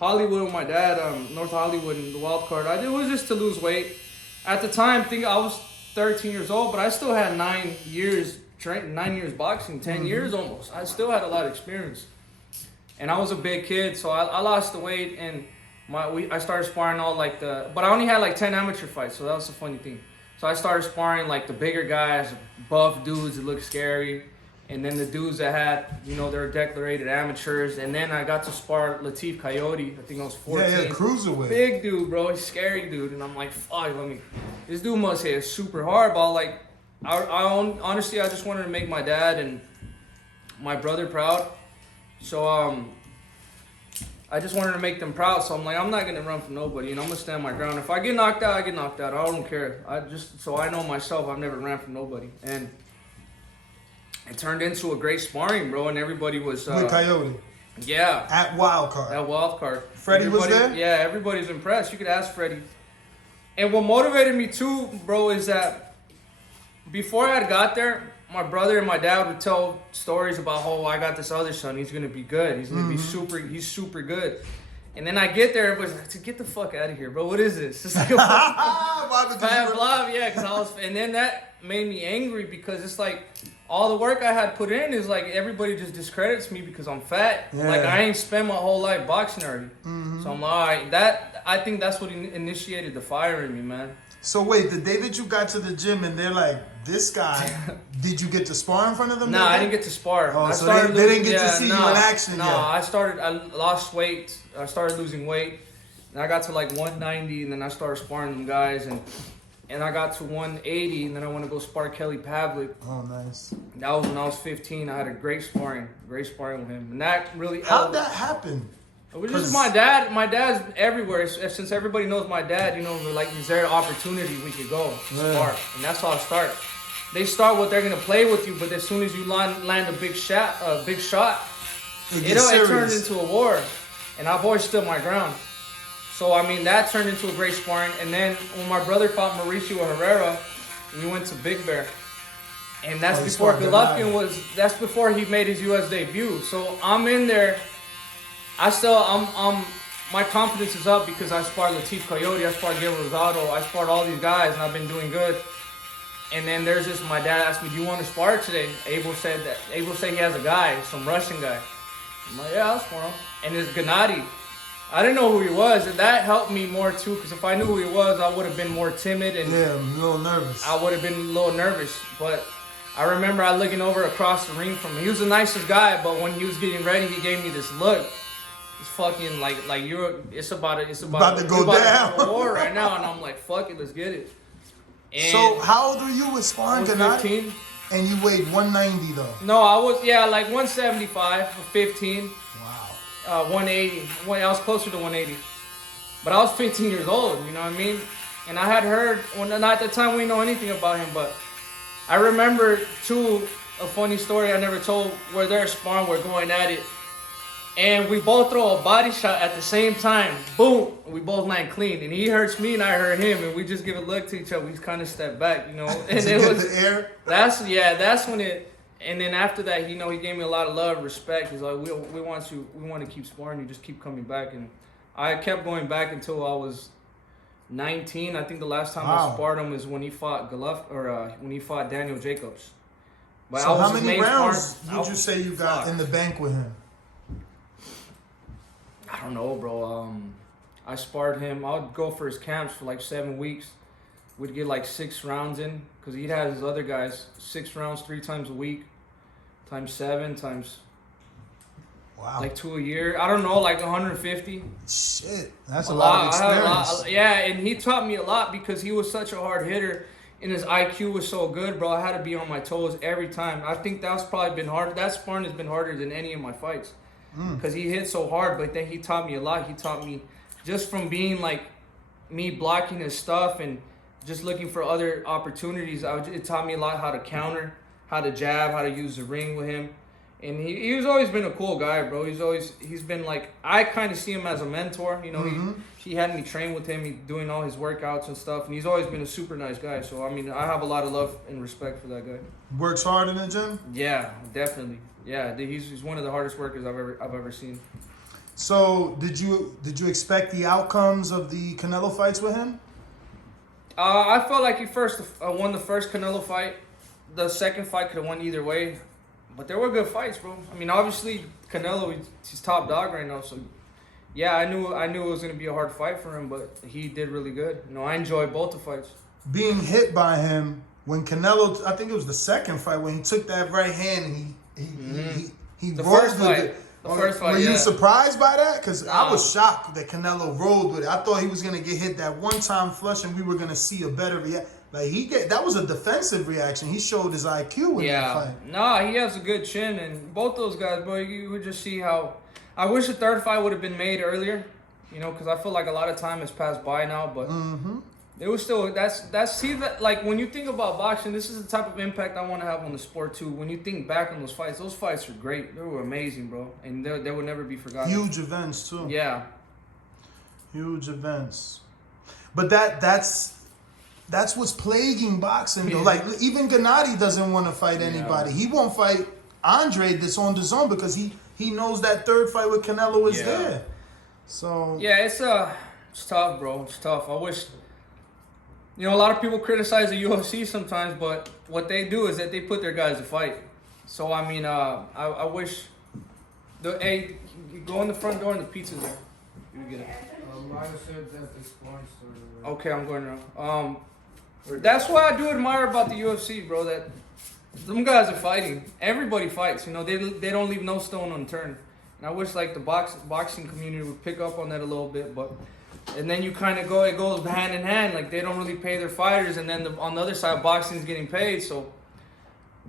Hollywood with my dad, North Hollywood, in the wild card, it was just to lose weight. At the time, I was 13 years old, but I still had 9 years. 9 years boxing, 10 years almost. I still had a lot of experience. And I was a big kid, so I lost the weight, and I started sparring but I only had like 10 amateur fights, so that was the funny thing. So I started sparring like the bigger guys, buff dudes that look scary. And then the dudes that had, you know, they're declared amateurs. And then I got to spar Latif Coyote. I think I was 14. Yeah, cruiserweight. Big dude, bro. He's scary dude. And I'm like, fuck, this dude must hit super hard, but like, honestly, I just wanted to make my dad and my brother proud. So, I just wanted to make them proud. So I'm like, I'm not going to run from nobody. And I'm going to stand my ground. If I get knocked out, I get knocked out. I don't care. So I know myself, I've never ran from nobody. And it turned into a great sparring, bro, and everybody was... with Coyote. Yeah. At Wildcard. At Wildcard. Freddie was there? Yeah, everybody's impressed. You could ask Freddie. And what motivated me too, bro, is that before I had got there, my brother and my dad would tell stories about, oh, I got this other son. He's going to be good. He's going to be he's super good. And then I get there, everybody's like, get the fuck out of here, bro. What is this? It's like a fat blob. Yeah, because I was... And then that made me angry because it's like... All the work I had put in is like everybody just discredits me because I'm fat. Yeah. Like I ain't spent my whole life boxing already. Mm-hmm. So I'm like, all right, I think that's what initiated the fire in me, man. So wait, the day that you got to the gym and they're like, this guy, did you get to spar in front of them? No, I didn't get to spar. Oh, so they didn't get to see you in action yet. No, I lost weight. I started losing weight. And I got to like 190 and then I started sparring them guys and I got to 180, and then I want to go spar Kelly Pavlik. Oh, nice. That was when I was 15. I had a great sparring with him. And that really... How'd that happen? It was just my dad. My dad's everywhere. Since everybody knows my dad, you know, like, is there an opportunity we could go spar? And that's how it starts. They start what they're going to play with you, but as soon as you land a big shot, it turns into a war. And I've always stood my ground. So, I mean, that turned into a great sparring. And then when my brother fought Mauricio Herrera, we went to Big Bear. And that's before Golovkin that's before he made his U.S. debut. So, I'm in there. My confidence is up because I sparred Latif Coyote, I sparred Gabriel Rosado, I sparred all these guys, and I've been doing good. And then there's this, my dad asked me, do you want to spar today? Abel said he has a guy, some Russian guy. I'm like, yeah, I'll spar him. And it's Gennady. I didn't know who he was, and that helped me more too, because if I knew who he was, I would have been more timid and a little nervous. I would have been a little nervous, but I remember I looking over across the ring from him. He was the nicest guy, but when he was getting ready, he gave me this look. It's fucking like it's about to go down. To war right now, and I'm like, fuck it, let's get it. And so how old were you with sparring Gennady? 15. And you weighed 190 though. No, I was like 175 for 15. 180. I was closer to 180. But I was 15 years old, you know what I mean? And I had heard, at the time we didn't know anything about him, but I remember, too, a funny story I never told, where they're sparring, we're going at it, and we both throw a body shot at the same time. Boom! We both land clean. And he hurts me and I hurt him, and we just give a look to each other. We kind of step back, you know? And it was the air? That's when it... And then after that, you know, he gave me a lot of love, respect. He's like, we want to keep sparring you, just keep coming back. And I kept going back until I was 19. I think the last time I sparred him was when he fought when he fought Daniel Jacobs. But so how many rounds would you say you got in the bank with him? I don't know, bro. I sparred him. I would go for his camps for like 7 weeks. We'd get like 6 rounds in, because he'd have his other guys 6 rounds 3 times a week, times 7 times like 2 a year. I don't know, like 150. Shit, that's a lot of experience. Yeah, and he taught me a lot because he was such a hard hitter, and his IQ was so good, bro. I had to be on my toes every time. I think that's probably been hard. That sparring has been harder than any of my fights because he hit so hard. But then he taught me a lot. He taught me just from being like me blocking his stuff and just looking for other opportunities. It taught me a lot how to counter, how to jab, how to use the ring with him. And he's always been a cool guy, bro. He's been like, I kind of see him as a mentor. You know, he had me train with him, doing all his workouts and stuff. And he's always been a super nice guy. So, I mean, I have a lot of love and respect for that guy. Works hard in the gym? Yeah, definitely. Yeah, he's one of the hardest workers I've ever seen. So, did you expect the outcomes of the Canelo fights with him? I felt like he won the first Canelo fight. The second fight could have won either way. But there were good fights, bro. I mean, obviously, Canelo, he's top dog right now. So, yeah, I knew it was going to be a hard fight for him, but he did really good. You know, I enjoyed both the fights. Being hit by him, when Canelo, I think it was the second fight when he took that right hand and he The rolled first with fight. it. The first fight, Were you surprised by that? Because No. I was shocked that Canelo rolled with it. I thought he was gonna get hit that one time flush and we were gonna see a better reaction. Like that was a defensive reaction. He showed his IQ in that fight. Nah, he has a good chin, and both those guys, bro, you would just see how. I wish the third fight would have been made earlier, you know, because I feel like a lot of time has passed by now, but it was still like when you think about boxing, this is the type of impact I want to have on the sport too. When you think back on those fights were great. They were amazing, bro, and they would never be forgotten. Huge events too. Yeah. Huge events. But that's what's plaguing boxing though. Like even Gennady doesn't want to fight anybody. He won't fight Andrade that's on Dazn because he knows that third fight with Canelo is there. So yeah, it's tough, bro. It's tough. I wish. You know, a lot of people criticize the UFC sometimes, but what they do is that they put their guys to fight. So, I mean, I wish... Hey, you go in the front door and the pizza's there. You get it. Okay, I'm going now. That's what I do admire about the UFC, bro, that them guys are fighting. Everybody fights, you know. They don't leave no stone unturned. And I wish, like, the boxing community would pick up on that a little bit, but... And then you kind of it goes hand in hand. Like, they don't really pay their fighters, and then on the other side, boxing is getting paid. So,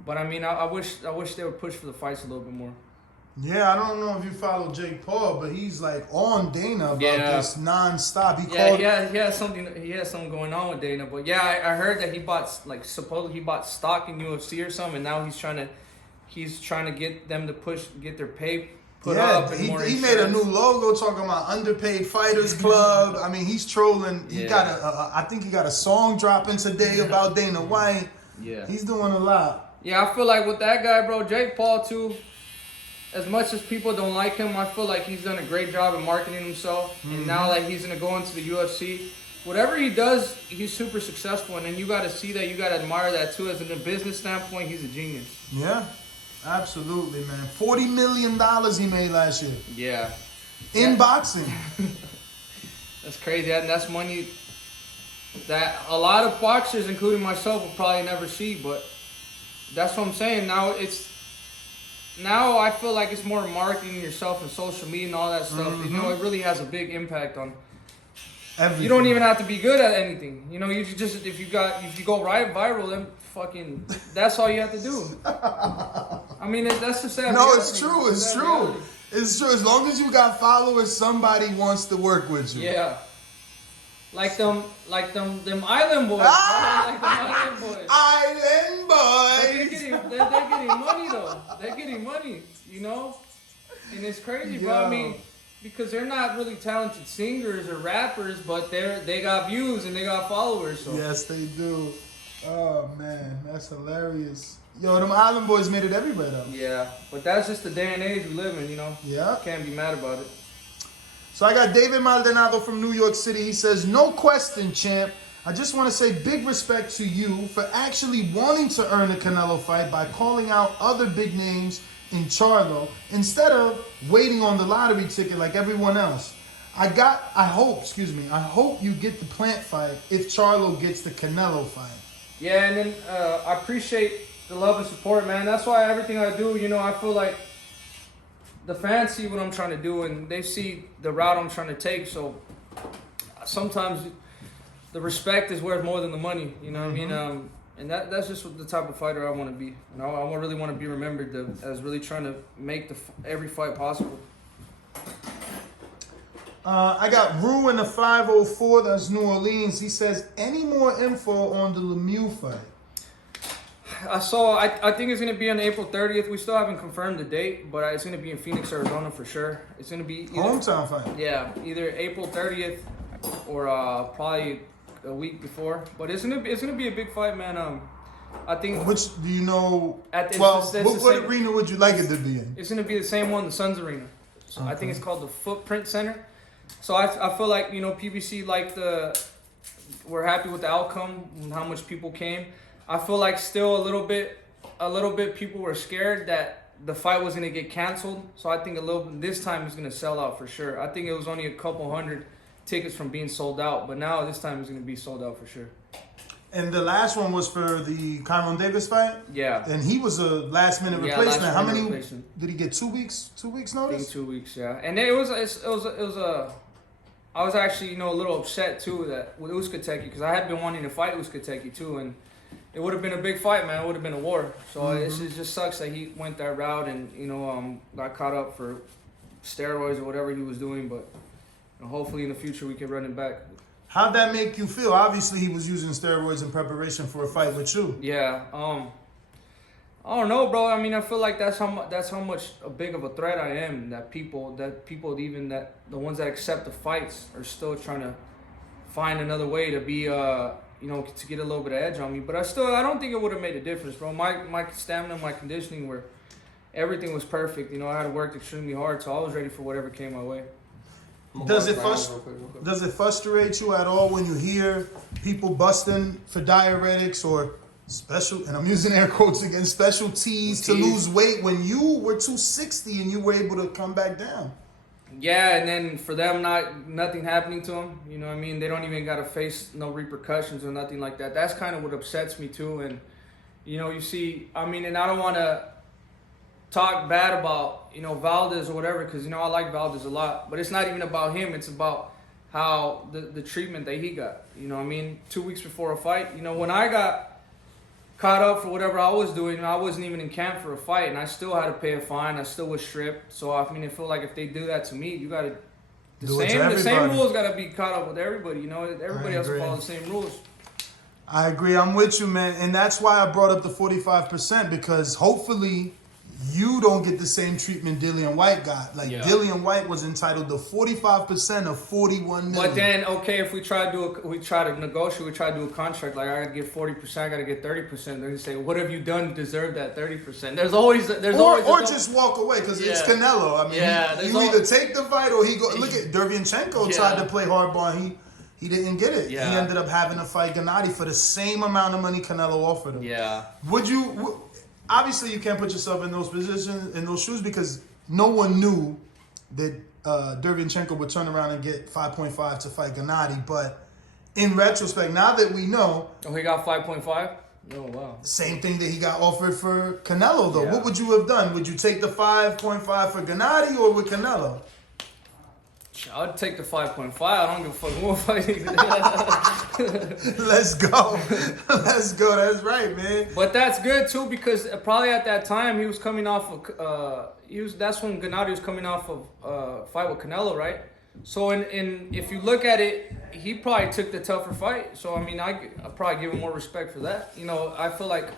but I mean, I wish they would push for the fights a little bit more. Yeah, I don't know if you follow Jake Paul, but he's like on Dana about this nonstop. He has something going on with Dana. But yeah, I heard that he bought stock in UFC or something, and now he's trying to get them to get their pay put up. And he made a new logo talking about underpaid fighters club. I mean, he's trolling. He got I think he got a song dropping today about Dana White. Yeah, he's doing a lot. Yeah, I feel like with that guy, bro, Jake Paul too. As much as people don't like him, I feel like he's done a great job of marketing himself. And now like he's gonna go into the UFC. Whatever he does, he's super successful, and then you gotta see that, you gotta admire that too. As in a business standpoint, he's a genius. Yeah. Absolutely, man. $40 million he made last year. Yeah. In boxing. That's crazy. And that's money that a lot of boxers, including myself, will probably never see. But that's what I'm saying. Now I feel like it's more marketing yourself and social media and all that stuff. You know, it really has a big impact on everything. You don't even have to be good at anything. You know, you just if you go viral, then fucking that's all you have to do. I mean, that's the sad. No, it's true. It's true. It's true. As long as you got followers, somebody wants to work with you. Yeah. Like them island boys. Like them island boys. Island boys. They're getting money though. They're getting money, you know? And it's crazy, bro. I mean, because they're not really talented singers or rappers, but they got views and they got followers. So. Yes, they do. Oh man, that's hilarious. Yo, them island boys made it everywhere though. Yeah, but that's just the day and age we live in, you know? Yeah. Can't be mad about it. So I got David Maldonado from New York City. He says, no question, champ. I just want to say big respect to you for actually wanting to earn a Canelo fight by calling out other big names in Charlo instead of waiting on the lottery ticket like everyone else. I hope you get the Plant fight if Charlo gets the Canelo fight. Yeah, and then I appreciate the love and support, man. That's why everything I do, you know, I feel like the fans see what I'm trying to do and they see the route I'm trying to take. So sometimes the respect is worth more than the money, you know what I mean? And that's just the type of fighter I want to be. And I really want to be remembered as really trying to make every fight possible. I got Rue in the 504, that's New Orleans. He says, any more info on the Lemieux fight? I think it's going to be on April 30th. We still haven't confirmed the date, but it's going to be in Phoenix, Arizona for sure. It's going to be hometown fight. Yeah, either April 30th or probably a week before. But it's going to be a big fight, man. I think. Which do you know? What arena would you like it to be in? It's going to be the same one, the Suns Arena. So I think it's called the Footprint Center. So I feel like, you know, PBC we're happy with the outcome and how much people came. I feel like still a little bit people were scared that the fight was gonna get canceled. So I think this time it's gonna sell out for sure. I think it was only a couple hundred tickets from being sold out, but now this time it's gonna be sold out for sure. And the last one was for the Kyron Davis fight? Yeah. And he was a last-minute replacement. last How minute many replacement. did he get? 2 weeks? 2 weeks I think notice? 2 weeks, yeah. And it was I was actually, a little upset too that with Uzcateki, because I had been wanting to fight Uzcateki too, and it would have been a big fight, man. It would have been a war. So it just sucks that he went that route and got caught up for steroids or whatever he was doing. But hopefully in the future we can run it back. How'd that make you feel? Obviously, he was using steroids in preparation for a fight with you. Yeah. I don't know, bro. I mean, I feel like that's how much a big of a threat I am. That people even that the ones that accept the fights are still trying to find another way to be to get a little bit of edge on me. But I don't think it would have made a difference, bro. My stamina, my conditioning, everything was perfect. I had worked extremely hard, so I was ready for whatever came my way. Does it frustrate you at all when you hear people busting for diuretics or special, and I'm using air quotes again, special teas to lose weight when you were 260 and you were able to come back down? Yeah, and then for them, nothing happening to them. You know what I mean? They don't even got to face no repercussions or nothing like that. That's kind of what upsets me too. And, you see, I mean, and I don't want to talk bad about, Valdez or whatever, because, I like Valdez a lot. But it's not even about him. It's about how the treatment that he got. You know what I mean? 2 weeks before a fight. When I got caught up for whatever I was doing, I wasn't even in camp for a fight, and I still had to pay a fine. I still was stripped. So, I mean, I feel like if they do that to me, you got to... The same rules got to be caught up with everybody, Everybody has to follow the same rules. I agree. I'm with you, man. And that's why I brought up the 45%, because hopefully you don't get the same treatment Dillian White got. Dillian White was entitled to 45% of 41 million. But then, okay, if we try to negotiate, we try to do a contract, like I gotta get 40%, I gotta get 30%. Then you say, what have you done to deserve that 30%? There's always or just walk away, because it's Canelo. I mean, you either take the fight or he go. Look at Derevyanchenko tried to play hardball. He didn't get it. Yeah. He ended up having to fight Gennady for the same amount of money Canelo offered him. Yeah. Obviously, you can't put yourself in those positions, in those shoes, because no one knew that Derevyanchenko would turn around and get 5.5 to fight Gennady. But in retrospect, now that we know... Oh, he got 5.5? Oh, wow. Same thing that he got offered for Canelo, though. Yeah. What would you have done? Would you take the 5.5 for Gennady or with Canelo? I'd take the 5.5. I don't give a fuck who I'm fighting. Let's go. Let's go. That's right, man. But that's good too, because probably at that time he was coming off of that's when Gennady was coming off of fight with Canelo, right? So if you look at it, he probably took the tougher fight. So I mean, I probably give him more respect for that. I feel like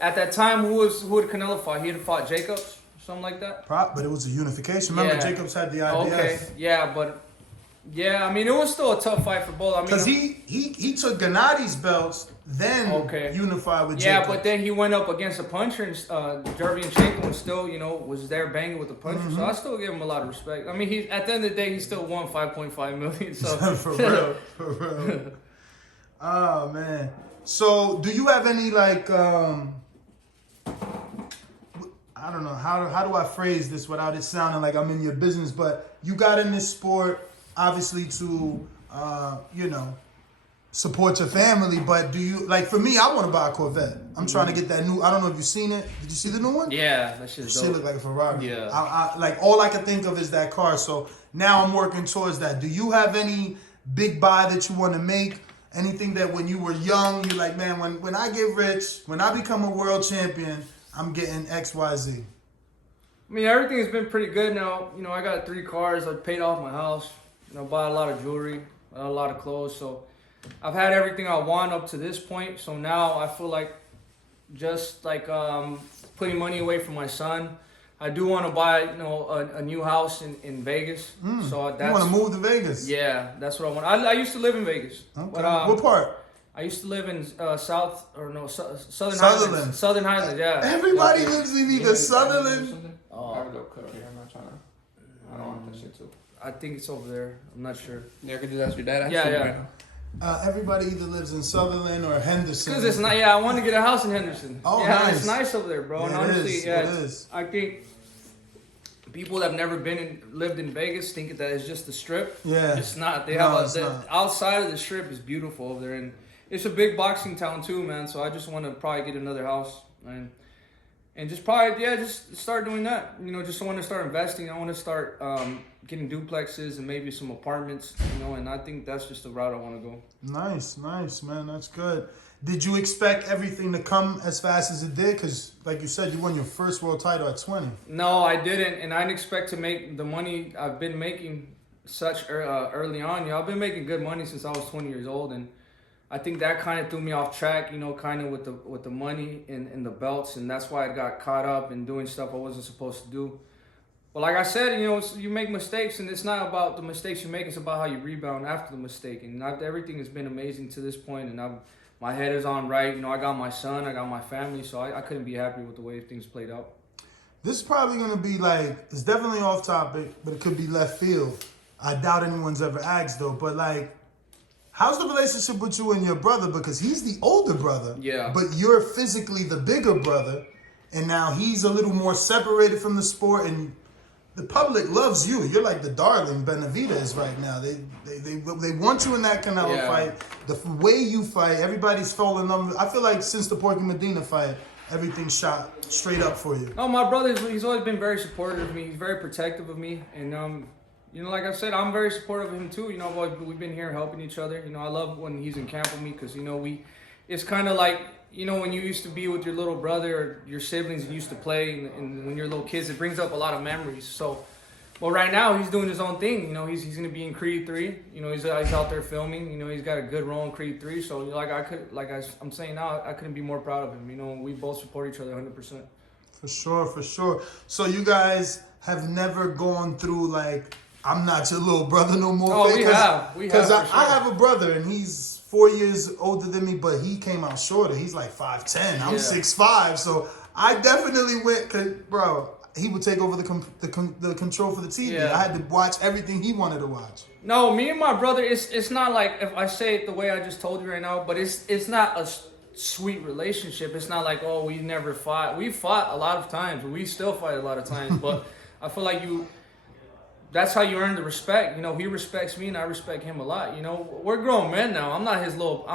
at that time, who would Canelo fight? He'd have fought Jacobs. Something like that. But it was a unification. Remember, Jacobs had the IBF. Okay, I mean, it was still a tough fight for both. I mean, because he took Gennady's belts, then unified with Jacobs. Yeah, but then he went up against a puncher, and Derevyanchenko was still, was there banging with the puncher. So I still give him a lot of respect. I mean, at the end of the day, he still won 5.5 million. So for real. Oh man. So do you have any I don't know, how do I phrase this without it sounding like I'm in your business, but you got in this sport obviously to support your family, but do you, for me, I want to buy a Corvette. I'm trying to get that new, I don't know if you've seen it. Did you see the new one? Yeah, that shit's dope. Shit look like a Ferrari. Yeah. All I can think of is that car, so now I'm working towards that. Do you have any big buy that you want to make? Anything that when you were young, you're like, man, when I get rich, when I become a world champion, I'm getting X, Y, Z. I mean, everything has been pretty good now. I got 3 cars. I paid off my house. Bought a lot of jewelry, a lot of clothes. So I've had everything I want up to this point. So now I feel like just putting money away for my son. I do want to buy, a new house in Vegas. So that's, you want to move to Vegas? Yeah, that's what I want. I used to live in Vegas. Okay. But, what part? I used to live in Southern Highlands. Southern Highlands, yeah. Everybody lives in either Sutherland. I have a little cut here. I'm not trying to. I don't want that shit too. I think it's over there. I'm not sure. Yeah, could you ask your dad? Yeah. Everybody either lives in Sutherland or Henderson. Because it's not. Yeah, I want to get a house in Henderson. Oh, yeah, nice. It's nice over there, bro. Yeah, and honestly, it is. I think people that have never lived in Vegas think that it's just the strip. Yeah. It's not. They No, have it's not. outside of the strip is beautiful over there, and it's a big boxing town too, man. So I just want to probably get another house and just probably just start doing that. You know, just want to start investing. I want to start getting duplexes and maybe some apartments. You know, and I think that's just the route I want to go. Nice, man. That's good. Did you expect everything to come as fast as it did? Because, like you said, you won your first world title at 20. No, I didn't, and I didn't expect to make the money I've been making early on. You know, I've been making good money since I was 20 years old, and I think that kind of threw me off track. You know, kind of with the money and the belts, and that's why I got caught up in doing stuff I wasn't supposed to do. But like I said, you know, you make mistakes, and it's not about the mistakes you make; it's about how you rebound after the mistake. And everything has been amazing to this point, and my head is on right. You know, I got my son, I got my family, so I couldn't be happy with the way things played out. This is probably going to be like, it's definitely off topic, but it could be left field. I doubt anyone's ever asked though, but like, how's the relationship with you and your brother? Because he's the older brother, yeah, but you're physically the bigger brother, and now he's a little more separated from the sport, and the public loves you. You're like the darling Benavidez right now. They want you in that Canelo fight. The way you fight, everybody's falling in love. I feel like since the Porky Medina fight, everything's shot straight up for you. Oh, my brother, he's always been very supportive of me. He's very protective of me, and you know, like I said, I'm very supportive of him too. You know, we've been here helping each other. You know, I love when he's in camp with me because, you know, it's kind of like, you know, when you used to be with your little brother or your siblings and used to play, and when you're little kids, it brings up a lot of memories. So, well, right now he's doing his own thing. You know, he's going to be in Creed 3. You know, he's out there filming. You know, he's got a good role in Creed 3. So, I'm saying now, I couldn't be more proud of him. You know, we both support each other 100%. For sure. So you guys have never gone through like, I'm not your little brother no more. Oh, we have. Because I have a brother and he's 4 years older than me, but he came out shorter. He's like 5'10". I'm 6'5". So I definitely went, cause bro, he would take over the control for the TV. Yeah. I had to watch everything he wanted to watch. No, me and my brother, it's not like if I say it the way I just told you right now, but it's not a sweet relationship. It's not like, oh, we never fought. We fought a lot of times. We still fight a lot of times, but I feel like that's how you earn the respect. You know, he respects me and I respect him a lot. You know, we're grown men now. I'm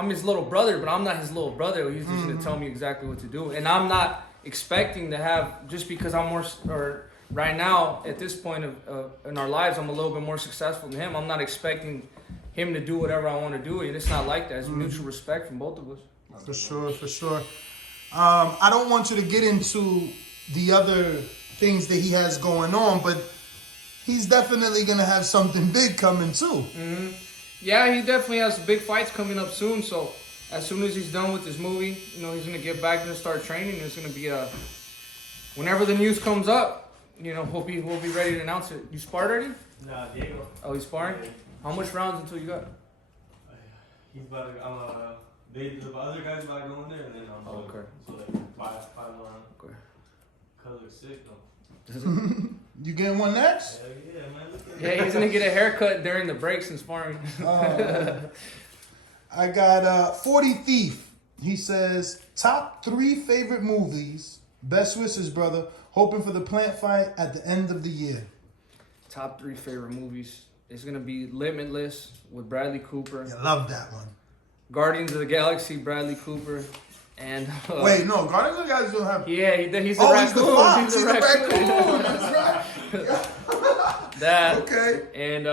his little brother, but I'm not his little brother. He's just going to tell me exactly what to do. And I'm not expecting to have, just because right now, at this point in our lives, I'm a little bit more successful than him. I'm not expecting him to do whatever I want to do. And it's not like that. It's mutual respect from both of us. For sure. I don't want you to get into the other things that he has going on, but he's definitely going to have something big coming too. Mm-hmm. Yeah, he definitely has big fights coming up soon. So as soon as he's done with this movie, you know, he's going to get back and start training. It's going to be whenever the news comes up, you know, we'll be ready to announce it. You sparred already? Nah, Diego. Oh, he's sparring? Yeah. How much rounds until you got? He's about to, the other guy's about to go in there, and then I'm okay. So like five more rounds. Okay. Color sick though. You getting one next? Hell yeah, man. Look at Yeah, he's gonna get a haircut during the breaks and sparring. I got 40 Thief. He says, top 3 favorite movies. Best wishes, brother. Hoping for the plant fight at the end of the year. Top 3 favorite movies. It's gonna be Limitless with Bradley Cooper. I love that one. Guardians of the Galaxy, Bradley Cooper. And wait, no, Guardians of the Galaxy don't have. Yeah, he's the raccoon. He's the fox. He's the raccoon. That's right. That. Okay. And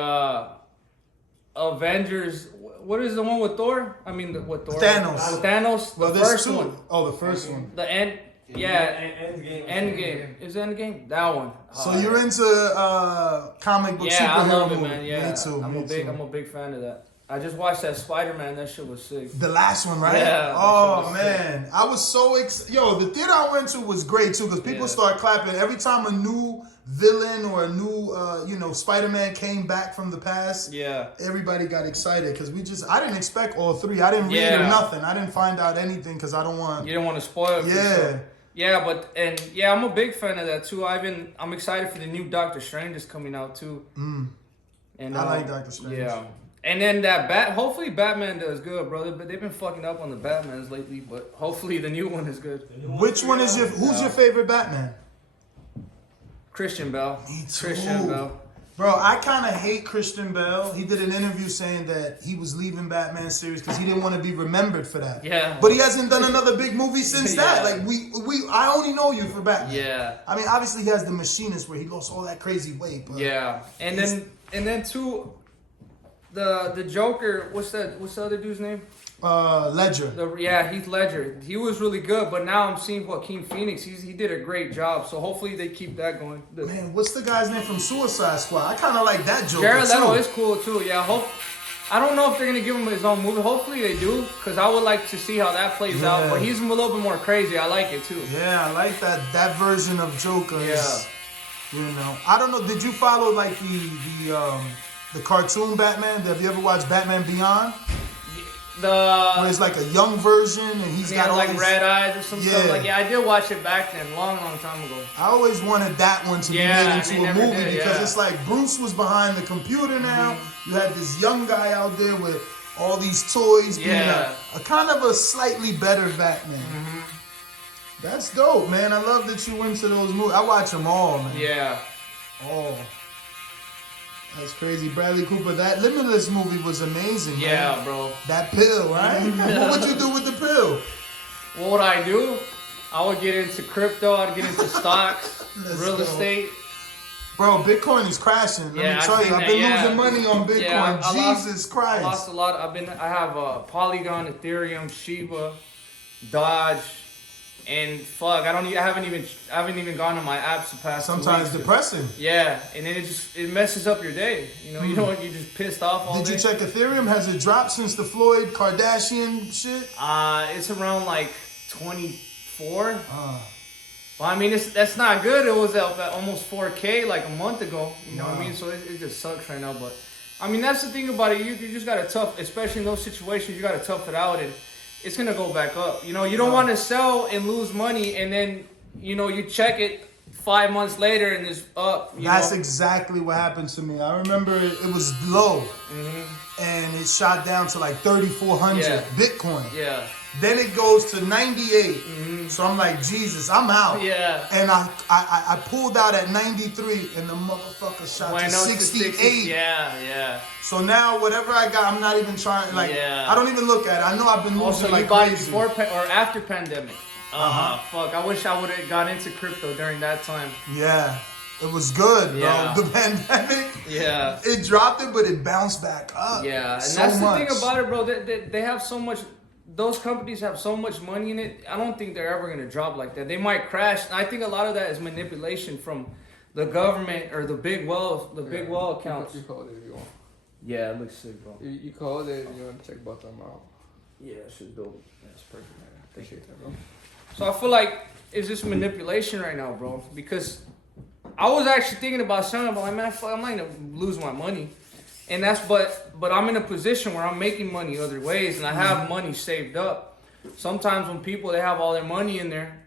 Avengers. What is the one with Thor? I mean, with Thor. Thanos. With Thanos. The first one. Oh, the first one. The end. Yeah. Endgame. Endgame. Is it Endgame? That one. So you're into comic book superhero I love it, movie. man. Yeah. Me too. I'm a big fan of that. I just watched that Spider-Man. That shit was sick. The last one, right? Yeah. Oh, man. I was so excited. Yo, the theater I went to was great, too, because people start clapping. Every time a new villain or a new, Spider-Man came back from the past, everybody got excited because I didn't expect all 3. I didn't read or nothing. I didn't find out anything because I don't want... You don't want to spoil it. Yeah. Yeah, I'm a big fan of that, too. I'm excited for the new Doctor Strange is coming out, too. And I like Doctor Strange. Yeah. And then hopefully Batman does good, brother. But they've been fucking up on the Batmans lately. But hopefully the new one is good. Which one is who's your favorite Batman? Christian Bale. Me too. Christian Bale. Bro, I kind of hate Christian Bale. He did an interview saying that he was leaving Batman series because he didn't want to be remembered for that. Yeah. But he hasn't done another big movie since that. Like I only know you for Batman. Yeah. I mean, obviously he has The Machinist where he lost all that crazy weight. But yeah. And then too, the Joker. What's the other dude's name? Ledger. Heath Ledger. He was really good, but now I'm seeing Joaquin Phoenix. He did a great job. So hopefully they keep that going. Man, what's the guy's name from Suicide Squad? I kind of like that Joker Jared Leto too. is cool too. Yeah. I don't know if they're gonna give him his own movie. Hopefully they do, because I would like to see how that plays out. But he's a little bit more crazy. I like it too. Yeah, I like that version of Joker. Yeah. You know, I don't know. Did you follow like the cartoon Batman? Have you ever watched Batman Beyond? Where it's like a young version and he's got all like these red eyes or some stuff. Like I did watch it back then, long time ago. I always wanted that one to be made into a movie because it's like Bruce was behind the computer now. You had this young guy out there with all these toys being a kind of a slightly better Batman. That's dope, man. I love that you into those movies. I watch them all, man. Yeah. Oh. That's crazy. Bradley Cooper, that Limitless movie was amazing, man. Yeah, bro. That pill, right? What would you do with the pill? What would I do? I would get into crypto. I'd get into stocks, real estate. Bro, Bitcoin is crashing. Let me tell you, I've been losing money on Bitcoin. Yeah, Jesus Christ. I lost a lot. I have Polygon, Ethereum, Shiba, Dodge. And fuck, I haven't even gone to my apps the past. Sometimes 2 weeks. Depressing. Yeah, and then it messes up your day. You know, you're just pissed off all day. Did you check Ethereum? Has it dropped since the Floyd Kardashian shit? It's around like 24. Well, I mean, that's not good. It was at almost 4K like a month ago. You know what I mean? So it just sucks right now. But I mean, that's the thing about it. You just gotta especially in those situations, you gotta tough it out and. It's gonna go back up. You know, you don't want to sell and lose money, and then you check it 5 months later and it's up. That's exactly what happened to me. I remember it was low, and it shot down to like 3,400 Bitcoin. Yeah. Then it goes to 98. So I'm like, Jesus, I'm out. Yeah. And I pulled out at 93, and the motherfucker shot to 68. Yeah. So now whatever I got, I'm not even trying. Like, I don't even look at it. I know I've been losing like crazy. You bought it before or after pandemic? Fuck, I wish I would have got into crypto during that time. Yeah. It was good, bro. The pandemic, it dropped it, but it bounced back up. Yeah, and that's the thing about it, bro. They have so much. Those companies have so much money in it. I don't think they're ever gonna drop like that. They might crash. I think a lot of that is manipulation from the government or the big wealth, big wealth accounts. You call it if you want. Yeah, it looks sick, bro. You call it and you want to check both of them out. Yeah, it's just dope. That's perfect, man. Appreciate that, bro. So I feel like it's just manipulation right now, bro. Because I was actually thinking about selling, but I'm not gonna lose my money. And but I'm in a position where I'm making money other ways, and I have money saved up. Sometimes when they have all their money in there,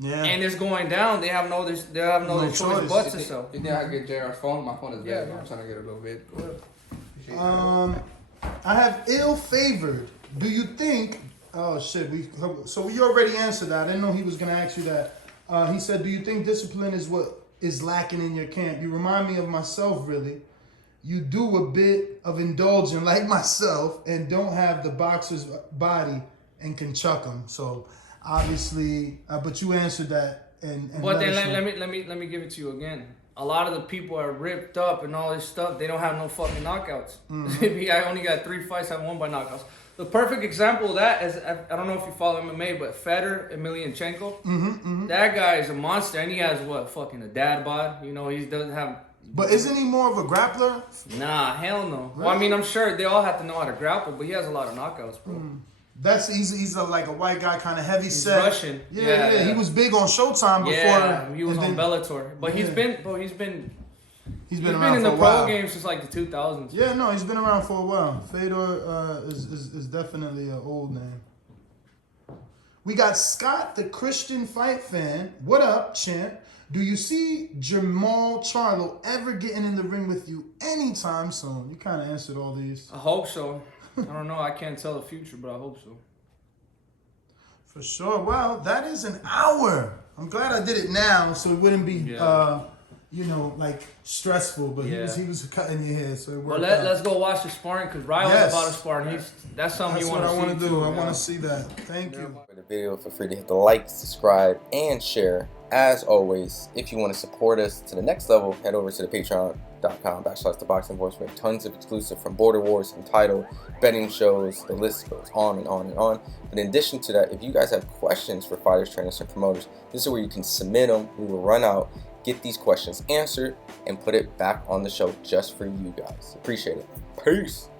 and it's going down, they have no choice but to sell. You think I get JR's phone? My phone is bad. I'm trying to get a little bit. I have ill-favored. Do you think? Oh shit! So we already answered that. I didn't know he was gonna ask you that. He said, "Do you think discipline is what is lacking in your camp? You remind me of myself, really. You do a bit of indulging like myself and don't have the boxer's body and can chuck him." So obviously, but you answered that. But then let me give it to you again. A lot of the people are ripped up and all this stuff. They don't have no fucking knockouts. Maybe I only got 3 fights. I won by knockouts. The perfect example of that is, I don't know if you follow MMA, but Fedor Emelianenko. That guy is a monster, and he has fucking a dad bod. You know, he doesn't have. But isn't he more of a grappler? Nah, hell no. Really? Well, I mean, I'm sure they all have to know how to grapple, but he has a lot of knockouts, bro. He's like a white guy, kind of heavy set. Russian. Yeah. He was big on Showtime before. Yeah, he was on Bellator, but he's been in the pro game since like the 2000s. Yeah, no, he's been around for a while. Fedor is definitely an old name. We got Scott, the Christian fight fan. What up, champ? Do you see Jamal Charlo ever getting in the ring with you anytime soon? You kind of answered all these. I hope so. I don't know. I can't tell the future, but I hope so. For sure. Well, that is an hour. I'm glad I did it now so it wouldn't be you know, like stressful, but he was cutting your hair, so it worked Well, out. let's go watch the sparring because Ryo's Yes. about to spar. And that's something That's you what want to I see. want to do. too, I man. want to see that. Thank you. For the video, feel free to hit the like, subscribe, and share. As always, if you want to support us to the next level, head over to the patreon.com/ThaBoxingVoice. We have tons of exclusive from Border Wars, Entitled, betting shows, the list goes on and on and on. But in addition to that, if you guys have questions for fighters, trainers, and promoters, this is where you can submit them. We will run out, get these questions answered, and put it back on the show just for you guys. Appreciate it. Peace.